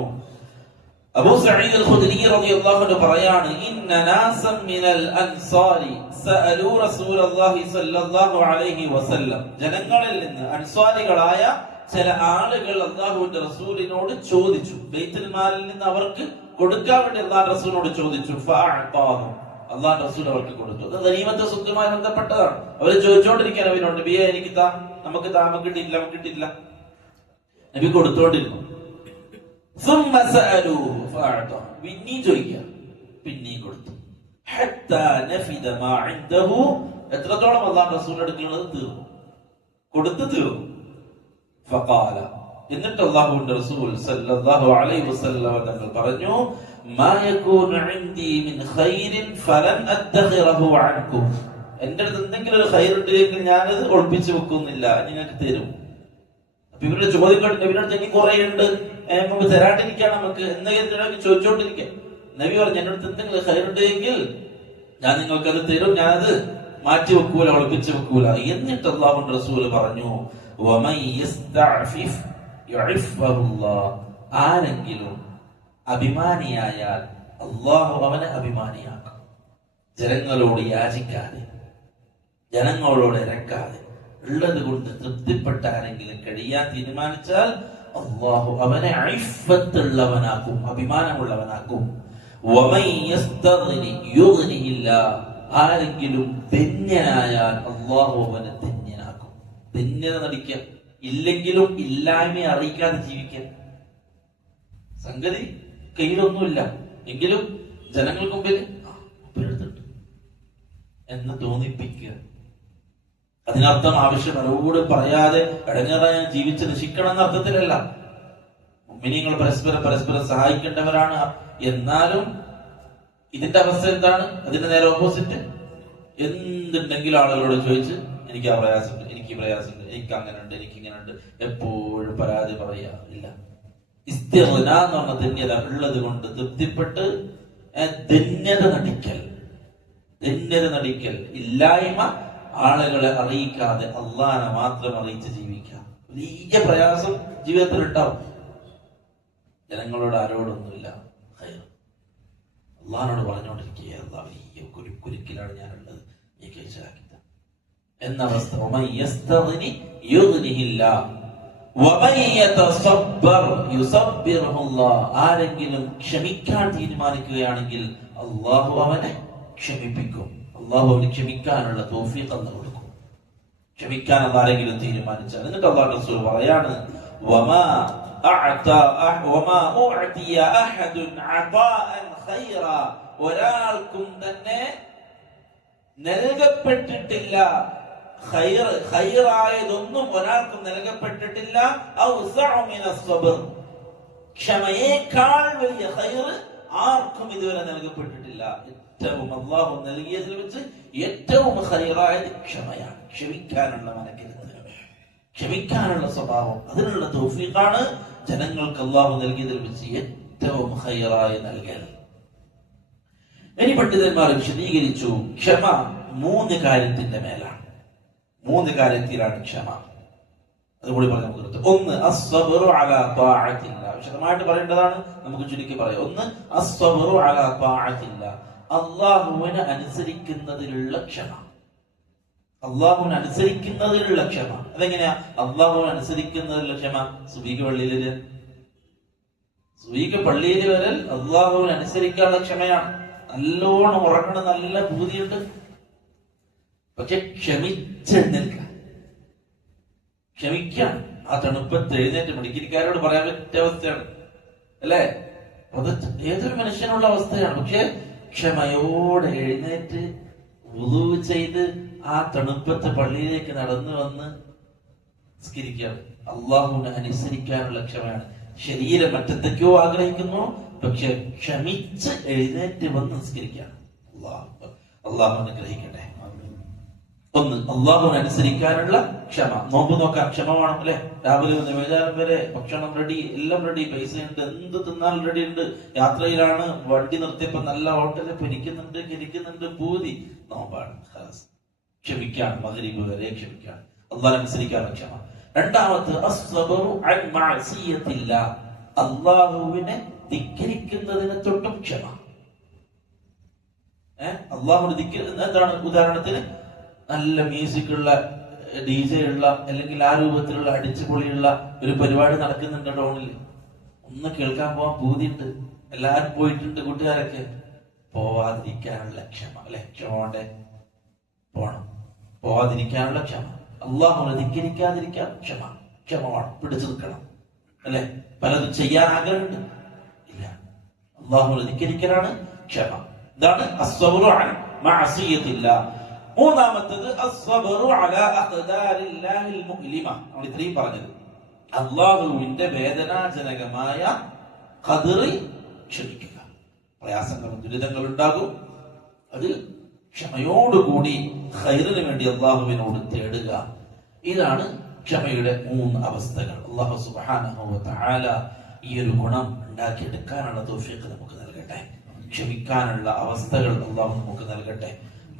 അബൂ സഈദ് അൽ ഖുദ്രി റളിയല്ലാഹു അൻഹു പറയാണ്, ഇന്ന നാസം മിനൽ അൻസാരി സഅലു റസൂലുള്ളാഹി സ്വല്ലല്ലാഹു അലൈഹി വസല്ലം, ജനങ്ങളിൽ നിന്ന് അൻസാരികളായ ചില ആളുകൾ അല്ലാഹുവിന്റെ റസൂലിനോട് ചോദിച്ചു. ബൈത്തുൽ മാലിൽ നിന്ന് അവർക്ക് കൊടുക്കാൻ വേണ്ടി അല്ലാഹുവിന്റെ റസൂലിനോട് ചോദിച്ചു. ഫഅഅതാഹു, അള്ളാഹു റസൂൽ അവർക്ക് കൊടുത്തു. അത് ഗനീമത്ത് സ്വത്തുമായി ബന്ധപ്പെട്ടതാണ്. അവർ ചോദിച്ചുകൊണ്ടിരിക്കാൻ അവരോട്, നബിയെ എനിക്ക് താ, നമുക്ക് താ, നമുക്ക് കിട്ടിയില്ല. നബി കൊടുത്തോണ്ടിരുന്നു. പിന്നെയും ചോദിക്കുക, പിന്നെയും കൊടുത്തു. എത്രത്തോളം അള്ളാഹു റസൂൽ എടുക്കുന്നത് തീർന്നു, കൊടുത്തു തീർന്നു. ഫഖാല, എന്നിട്ട് അല്ലാഹുവിന്റെ റസൂൽ സല്ലല്ലാഹു അലൈഹി വസല്ലം തങ്ങൾ പറഞ്ഞു, മാ യകൂനു ഇൻദി മിൻ ഖൈരിൻ ഫലൻ അദ്ഖിറഹു അൻകും, എന്റെ അടുത്ത് എന്തെങ്കിലും ഒരു ഖൈർ ഉണ്ടെങ്കിൽ ഞാനത് ഒളിപ്പിച്ചു വെക്കുന്നില്ല, നിങ്ങൾക്ക് തരും. അപ്പൊ ഇവരുടെ ചോദ്യം കണ്ട് നബിയോട് എനിക്ക് കുറെ ഉണ്ട്, നമുക്ക് തരാണ്ടിരിക്കാൻ, നമുക്ക് എന്തെങ്കിലും ചോദിച്ചോണ്ടിരിക്കാം. നബി പറഞ്ഞു, എന്റെ അടുത്ത് എന്തെങ്കിലും ഖൈർ ഉണ്ടെങ്കിൽ ഞാൻ നിങ്ങൾക്കത് തരും, ഞാനത് മാറ്റി വെക്കൂല, ഒളിപ്പിച്ചു വെക്കൂല. എന്നിട്ട് അല്ലാഹുവിന്റെ റസൂൽ പറഞ്ഞു, വമൻ യസ്തഅഫിഫ് യുഇഫ്ഫഹുല്ലാഹ്, ആരെങ്കിലും അഭിമാനിയായാൽ അള്ളാഹു അവനെ അഭിമാനിയാക്കും. ജനങ്ങളോട് യാചിക്കാതെ, ജനങ്ങളോട് ഇരക്കാതെ, ഉള്ളത് കൊണ്ട് തൃപ്തിപ്പെട്ട ആരെങ്കിലും കഴിയാൻ തീരുമാനിച്ചാൽ അള്ളാഹു അവനെ ഇഫ്ഫത്തുള്ളവനാക്കും, അഭിമാനമുള്ളവനാക്കും. വമൻ യസ്തഗ്നി യുഗ്നിഹില്ലാഹ്, ആരെങ്കിലും ധന്യനായാൽ അള്ളാഹു അവനെ ധന്യനാക്കും. ധന്യത നടിക്കുക, ഇല്ലെങ്കിലും ഇല്ലായ്മയെ അറിയിക്കാതെ ജീവിക്കുക. സംഗതി കയ്യിലൊന്നുമില്ല എങ്കിലും ജനങ്ങൾക്ക് മുമ്പിൽ എടുത്തിട്ട് എന്ന് തോന്നിപ്പിക്കുക. അതിനർത്ഥം ആവശ്യം അവരോട് പറയാതെ ഇടങ്ങേറാൻ ജീവിച്ച് നശിക്കണം എന്ന അർത്ഥത്തിലല്ല. മുഅ്മിനീങ്ങൾ പരസ്പരം സഹായിക്കേണ്ടവരാണ്. എന്നാലും ഇതിന്റെ അവസ്ഥ എന്താണ്? അതിന്റെ നേരെ ഓപ്പോസിറ്റ്. എന്തുണ്ടെങ്കിലും ആളുകളോട് ചോദിച്ച് എനിക്ക് ആ പ്രയാസമുണ്ട്, എനിക്ക് ഈ പ്രയാസമുണ്ട്, എനിക്ക് അങ്ങനെ ഉണ്ട്, എനിക്ക് ഇങ്ങനെ ഉണ്ട്, എപ്പോഴും പരാതി പറയാ ഇല്ല. ഇസ്തിഗ്നാ എന്ന് പറഞ്ഞ ധന്യത ഉള്ളത് കൊണ്ട് തൃപ്തിപ്പെട്ട് ധന്യത നടിക്കൽ, ഇല്ലായ്മ ആളുകളെ അറിയിക്കാതെ അള്ളാനെ മാത്രം അറിയിച്ച് ജീവിക്കാം. വലിയ പ്രയാസം ജീവിതത്തിൽ ഉണ്ടാവും. ജനങ്ങളോട് ആരോടൊന്നുമില്ല, അള്ളാഹിനോട് പറഞ്ഞുകൊണ്ടിരിക്കുക, അള്ളാഹ് വലിയ കുരുക്കിലാണ് ഞാനുള്ളത്, നീ കഴിച്ചാക്കി എന്ന അവസ്ഥ. ആരെങ്കിലും ക്ഷമിക്കാൻ തീരുമാനിക്കുകയാണെങ്കിൽ അള്ളാഹു അവനെ ക്ഷമിപ്പിക്കും. അള്ളാഹു അവന് ക്ഷമിക്കാനുള്ള തൗഫീഖ് അല്ലാഹു കൊടുക്കും. ക്ഷമിക്കാൻ ആരെങ്കിലും തീരുമാനിച്ചാൽ. എന്നിട്ട് അല്ലാഹു റസൂൽ പറയാണ്, ഒരാൾക്കും തന്നെ നൽകപ്പെട്ടിട്ടില്ല ഖൈറായതൊന്നും ഒരാൾക്കും നൽകപ്പെട്ടിട്ടില്ല ക്ഷമയേക്കാൾ വലിയ ഖൈർ ആർക്കും ഇതുവരെ നൽകപ്പെട്ടിട്ടില്ല. ഏറ്റവും അല്ലാഹു നൽകിയതിൽ വെച്ച് ഏറ്റവും ഖൈറായത് ക്ഷമയാണ്. ക്ഷമിക്കാനുള്ള മനക്കരുത്ത്, ക്ഷമിക്കാനുള്ള സ്വഭാവം, അതിനുള്ള തൗഫീഖാണ് ജനങ്ങൾക്ക് അല്ലാഹു നൽകിയതിൽ വെച്ച് ഏറ്റവും ഖൈറായ നൽകൽ. ഇനി പണ്ഡിതന്മാർ വിശദീകരിച്ചു, ക്ഷമ 3 കാര്യത്തിന്റെ മേലാണ്. 3 കാര്യത്തിലാണ് ക്ഷമ. അതുകൂടി പറഞ്ഞു കൊടുത്തു. ഒന്ന് അസ്സബ്റു അലാ ത്വാഅത്തില്ലാ. വിശദമായിട്ട് പറയേണ്ടതാണ്, നമുക്ക് ചുരുക്കി പറയാം. ഒന്ന് അസ്സബ്റു അലാ ത്വാഅത്തില്ലാ, അല്ലാഹുവിനെ അനുസരിക്കുന്നതിലുള്ള ക്ഷമ. അല്ലാഹുവിനെ അനുസരിക്കുന്നതിലുള്ള ക്ഷമ. അതെങ്ങനെയാ അല്ലാഹുവിനെ അനുസരിക്കുന്നതിലുള്ള ക്ഷമ? സുബീക്ക് പള്ളിയിൽ വരൽ അല്ലാഹുവിനെ അനുസരിക്കാനുള്ള ക്ഷമയാണ്. നല്ലോണം ഉറങ്ങണം, നല്ല ഭൂതിയുണ്ട്, പക്ഷെ ക്ഷമിക്കാൻ ആ തണുപ്പത്ത് എഴുന്നേറ്റ് മെഡിക്കൽക്കാരോട് പറയാൻ പറ്റിയ അവസ്ഥയാണ് അല്ലേ? അത് ഏതൊരു മനുഷ്യനുള്ള അവസ്ഥയാണ്. പക്ഷെ ക്ഷമയോടെ എഴുന്നേറ്റ് വുളൂ ചെയ്ത് ആ തണുപ്പത്ത് പള്ളിയിലേക്ക് നടന്നു വന്ന് നിസ്കരിക്കുകയാണ്. അള്ളാഹുവിനെ അനുസരിക്കാനുള്ള ക്ഷമയാണ്. ശരീരം മറ്റത്തേക്കോ ആഗ്രഹിക്കുന്നു, പക്ഷെ ക്ഷമിച്ച് എഴുന്നേറ്റ് വന്ന് നിസ്കരിക്കുകയാണ്. അള്ളാഹു അനുഗ്രഹിക്കട്ടെ. ഒന്ന് അള്ളാഹുവിനെ അനുസരിക്കാനുള്ള ക്ഷമ. നോമ്പ് നോക്കാൻ ക്ഷമ വേണം അല്ലെ? രാവിലെ ഒന്ന് വൈകുന്നേരം വരെ ഭക്ഷണം റെഡി, എല്ലാം റെഡി, പൈസ ഉണ്ട്, എന്ത് തിന്നാലും റെഡി ഉണ്ട്. യാത്രയിലാണ്, വണ്ടി നിർത്തിയപ്പോ നല്ല ഹോട്ടലിൽ ഇരിക്കുന്നുണ്ട്, പൂതി. നോമ്പാണ്, ക്ഷമിക്കാൻ, മഗ്രിബ് വരെ ക്ഷമിക്കാൻ, അള്ളാഹ് അനുസരിക്കാനുള്ള ക്ഷമ. രണ്ടാമത് അള്ളാഹുവിനെ ധിക്കരിക്കുന്നതിനെ തൊട്ടും ക്ഷമ. അള്ളാഹുവിനെ ധിക്കരിക്കുന്ന എന്താണ്? ഉദാഹരണത്തിന് നല്ല മ്യൂസിക് ഉള്ള, DJ ഉള്ള, അല്ലെങ്കിൽ ആ രൂപത്തിലുള്ള അടിച്ചുപൊളിയുള്ള ഒരു പരിപാടി നടക്കുന്നുണ്ട് ടൗണിൽ, ഒന്ന് കേൾക്കാൻ പോവാൻ പൂതിയുണ്ട്, എല്ലാരും പോയിട്ടുണ്ട്, കൂട്ടുകാരൊക്കെ. പോവാതിരിക്കാനുള്ള ക്ഷമ അല്ലെ? ക്ഷമ വേണ്ടേ? പോണം. പോവാതിരിക്കാനുള്ള ക്ഷമ. അള്ളാഹുവിനെ ധിക്കരിക്കാതിരിക്കാൻ ക്ഷമ വേണം, പിടിച്ചു നിൽക്കണം അല്ലെ? പലതും ചെയ്യാൻ ആഗ്രഹമുണ്ട്, ഇല്ല. അള്ളാഹുവിനെ ധിക്കരിക്കലാണ് ക്ഷമ. ഇതാണ് അസ്സബ്റു അൻ മഅസിയത്തില്ലാഹ്. മൂന്നാമത്തേത് അസ്സബ്റു അലാ അഖ്ദാരില്ലാഹിൽ മുഅ്ലിമ. നമ്മൾ ഇത്രയും പറഞ്ഞത് അള്ളാഹുവിന്റെ വേദനാജനകമായ ഖദറിൽ ക്ഷമിക്കുക. പ്രയാസങ്ങളും ദുരിതങ്ങളും ഉണ്ടാകും, അതിൽ ക്ഷമയോടുകൂടി ഖൈറിന് വേണ്ടി അള്ളാഹുവിനോട് തേടുക. ഇതാണ് ക്ഷമയുടെ 3 അവസ്ഥകൾ. അല്ലാഹു സുബ്ഹാനഹു വ തആല ഈ ഒരു ഗുണം ഉണ്ടാക്കിയെടുക്കാനുള്ള തൗഫീഖ് നമുക്ക് നൽകട്ടെ. ക്ഷമിക്കാനുള്ള അവസ്ഥകൾ അല്ലാഹു നമുക്ക് നൽകട്ടെ.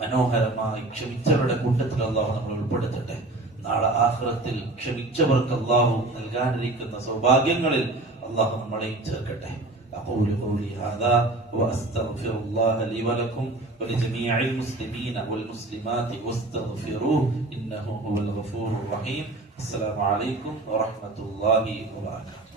മനോഹരമായി ക്ഷമിച്ചവരുടെ കൂട്ടത്തിൽ അല്ലാഹു നമ്മളെ ഉൾപ്പെടുത്തട്ടെ. നാളെ ആഖിറത്തിൽ ക്ഷമിച്ചവർക്ക് അല്ലാഹു നൽകാനിരിക്കുന്ന സൗഭാഗ്യങ്ങളിൽ അല്ലാഹു നമ്മളെയും ചേർക്കട്ടെ. أقول قولي هذا وأستغفر الله لي ولكم ولجميع المسلمين والمسلمات واستغفروه إنه هو الغفور الرحيم. السلام عليكم ورحمة الله وبركاته.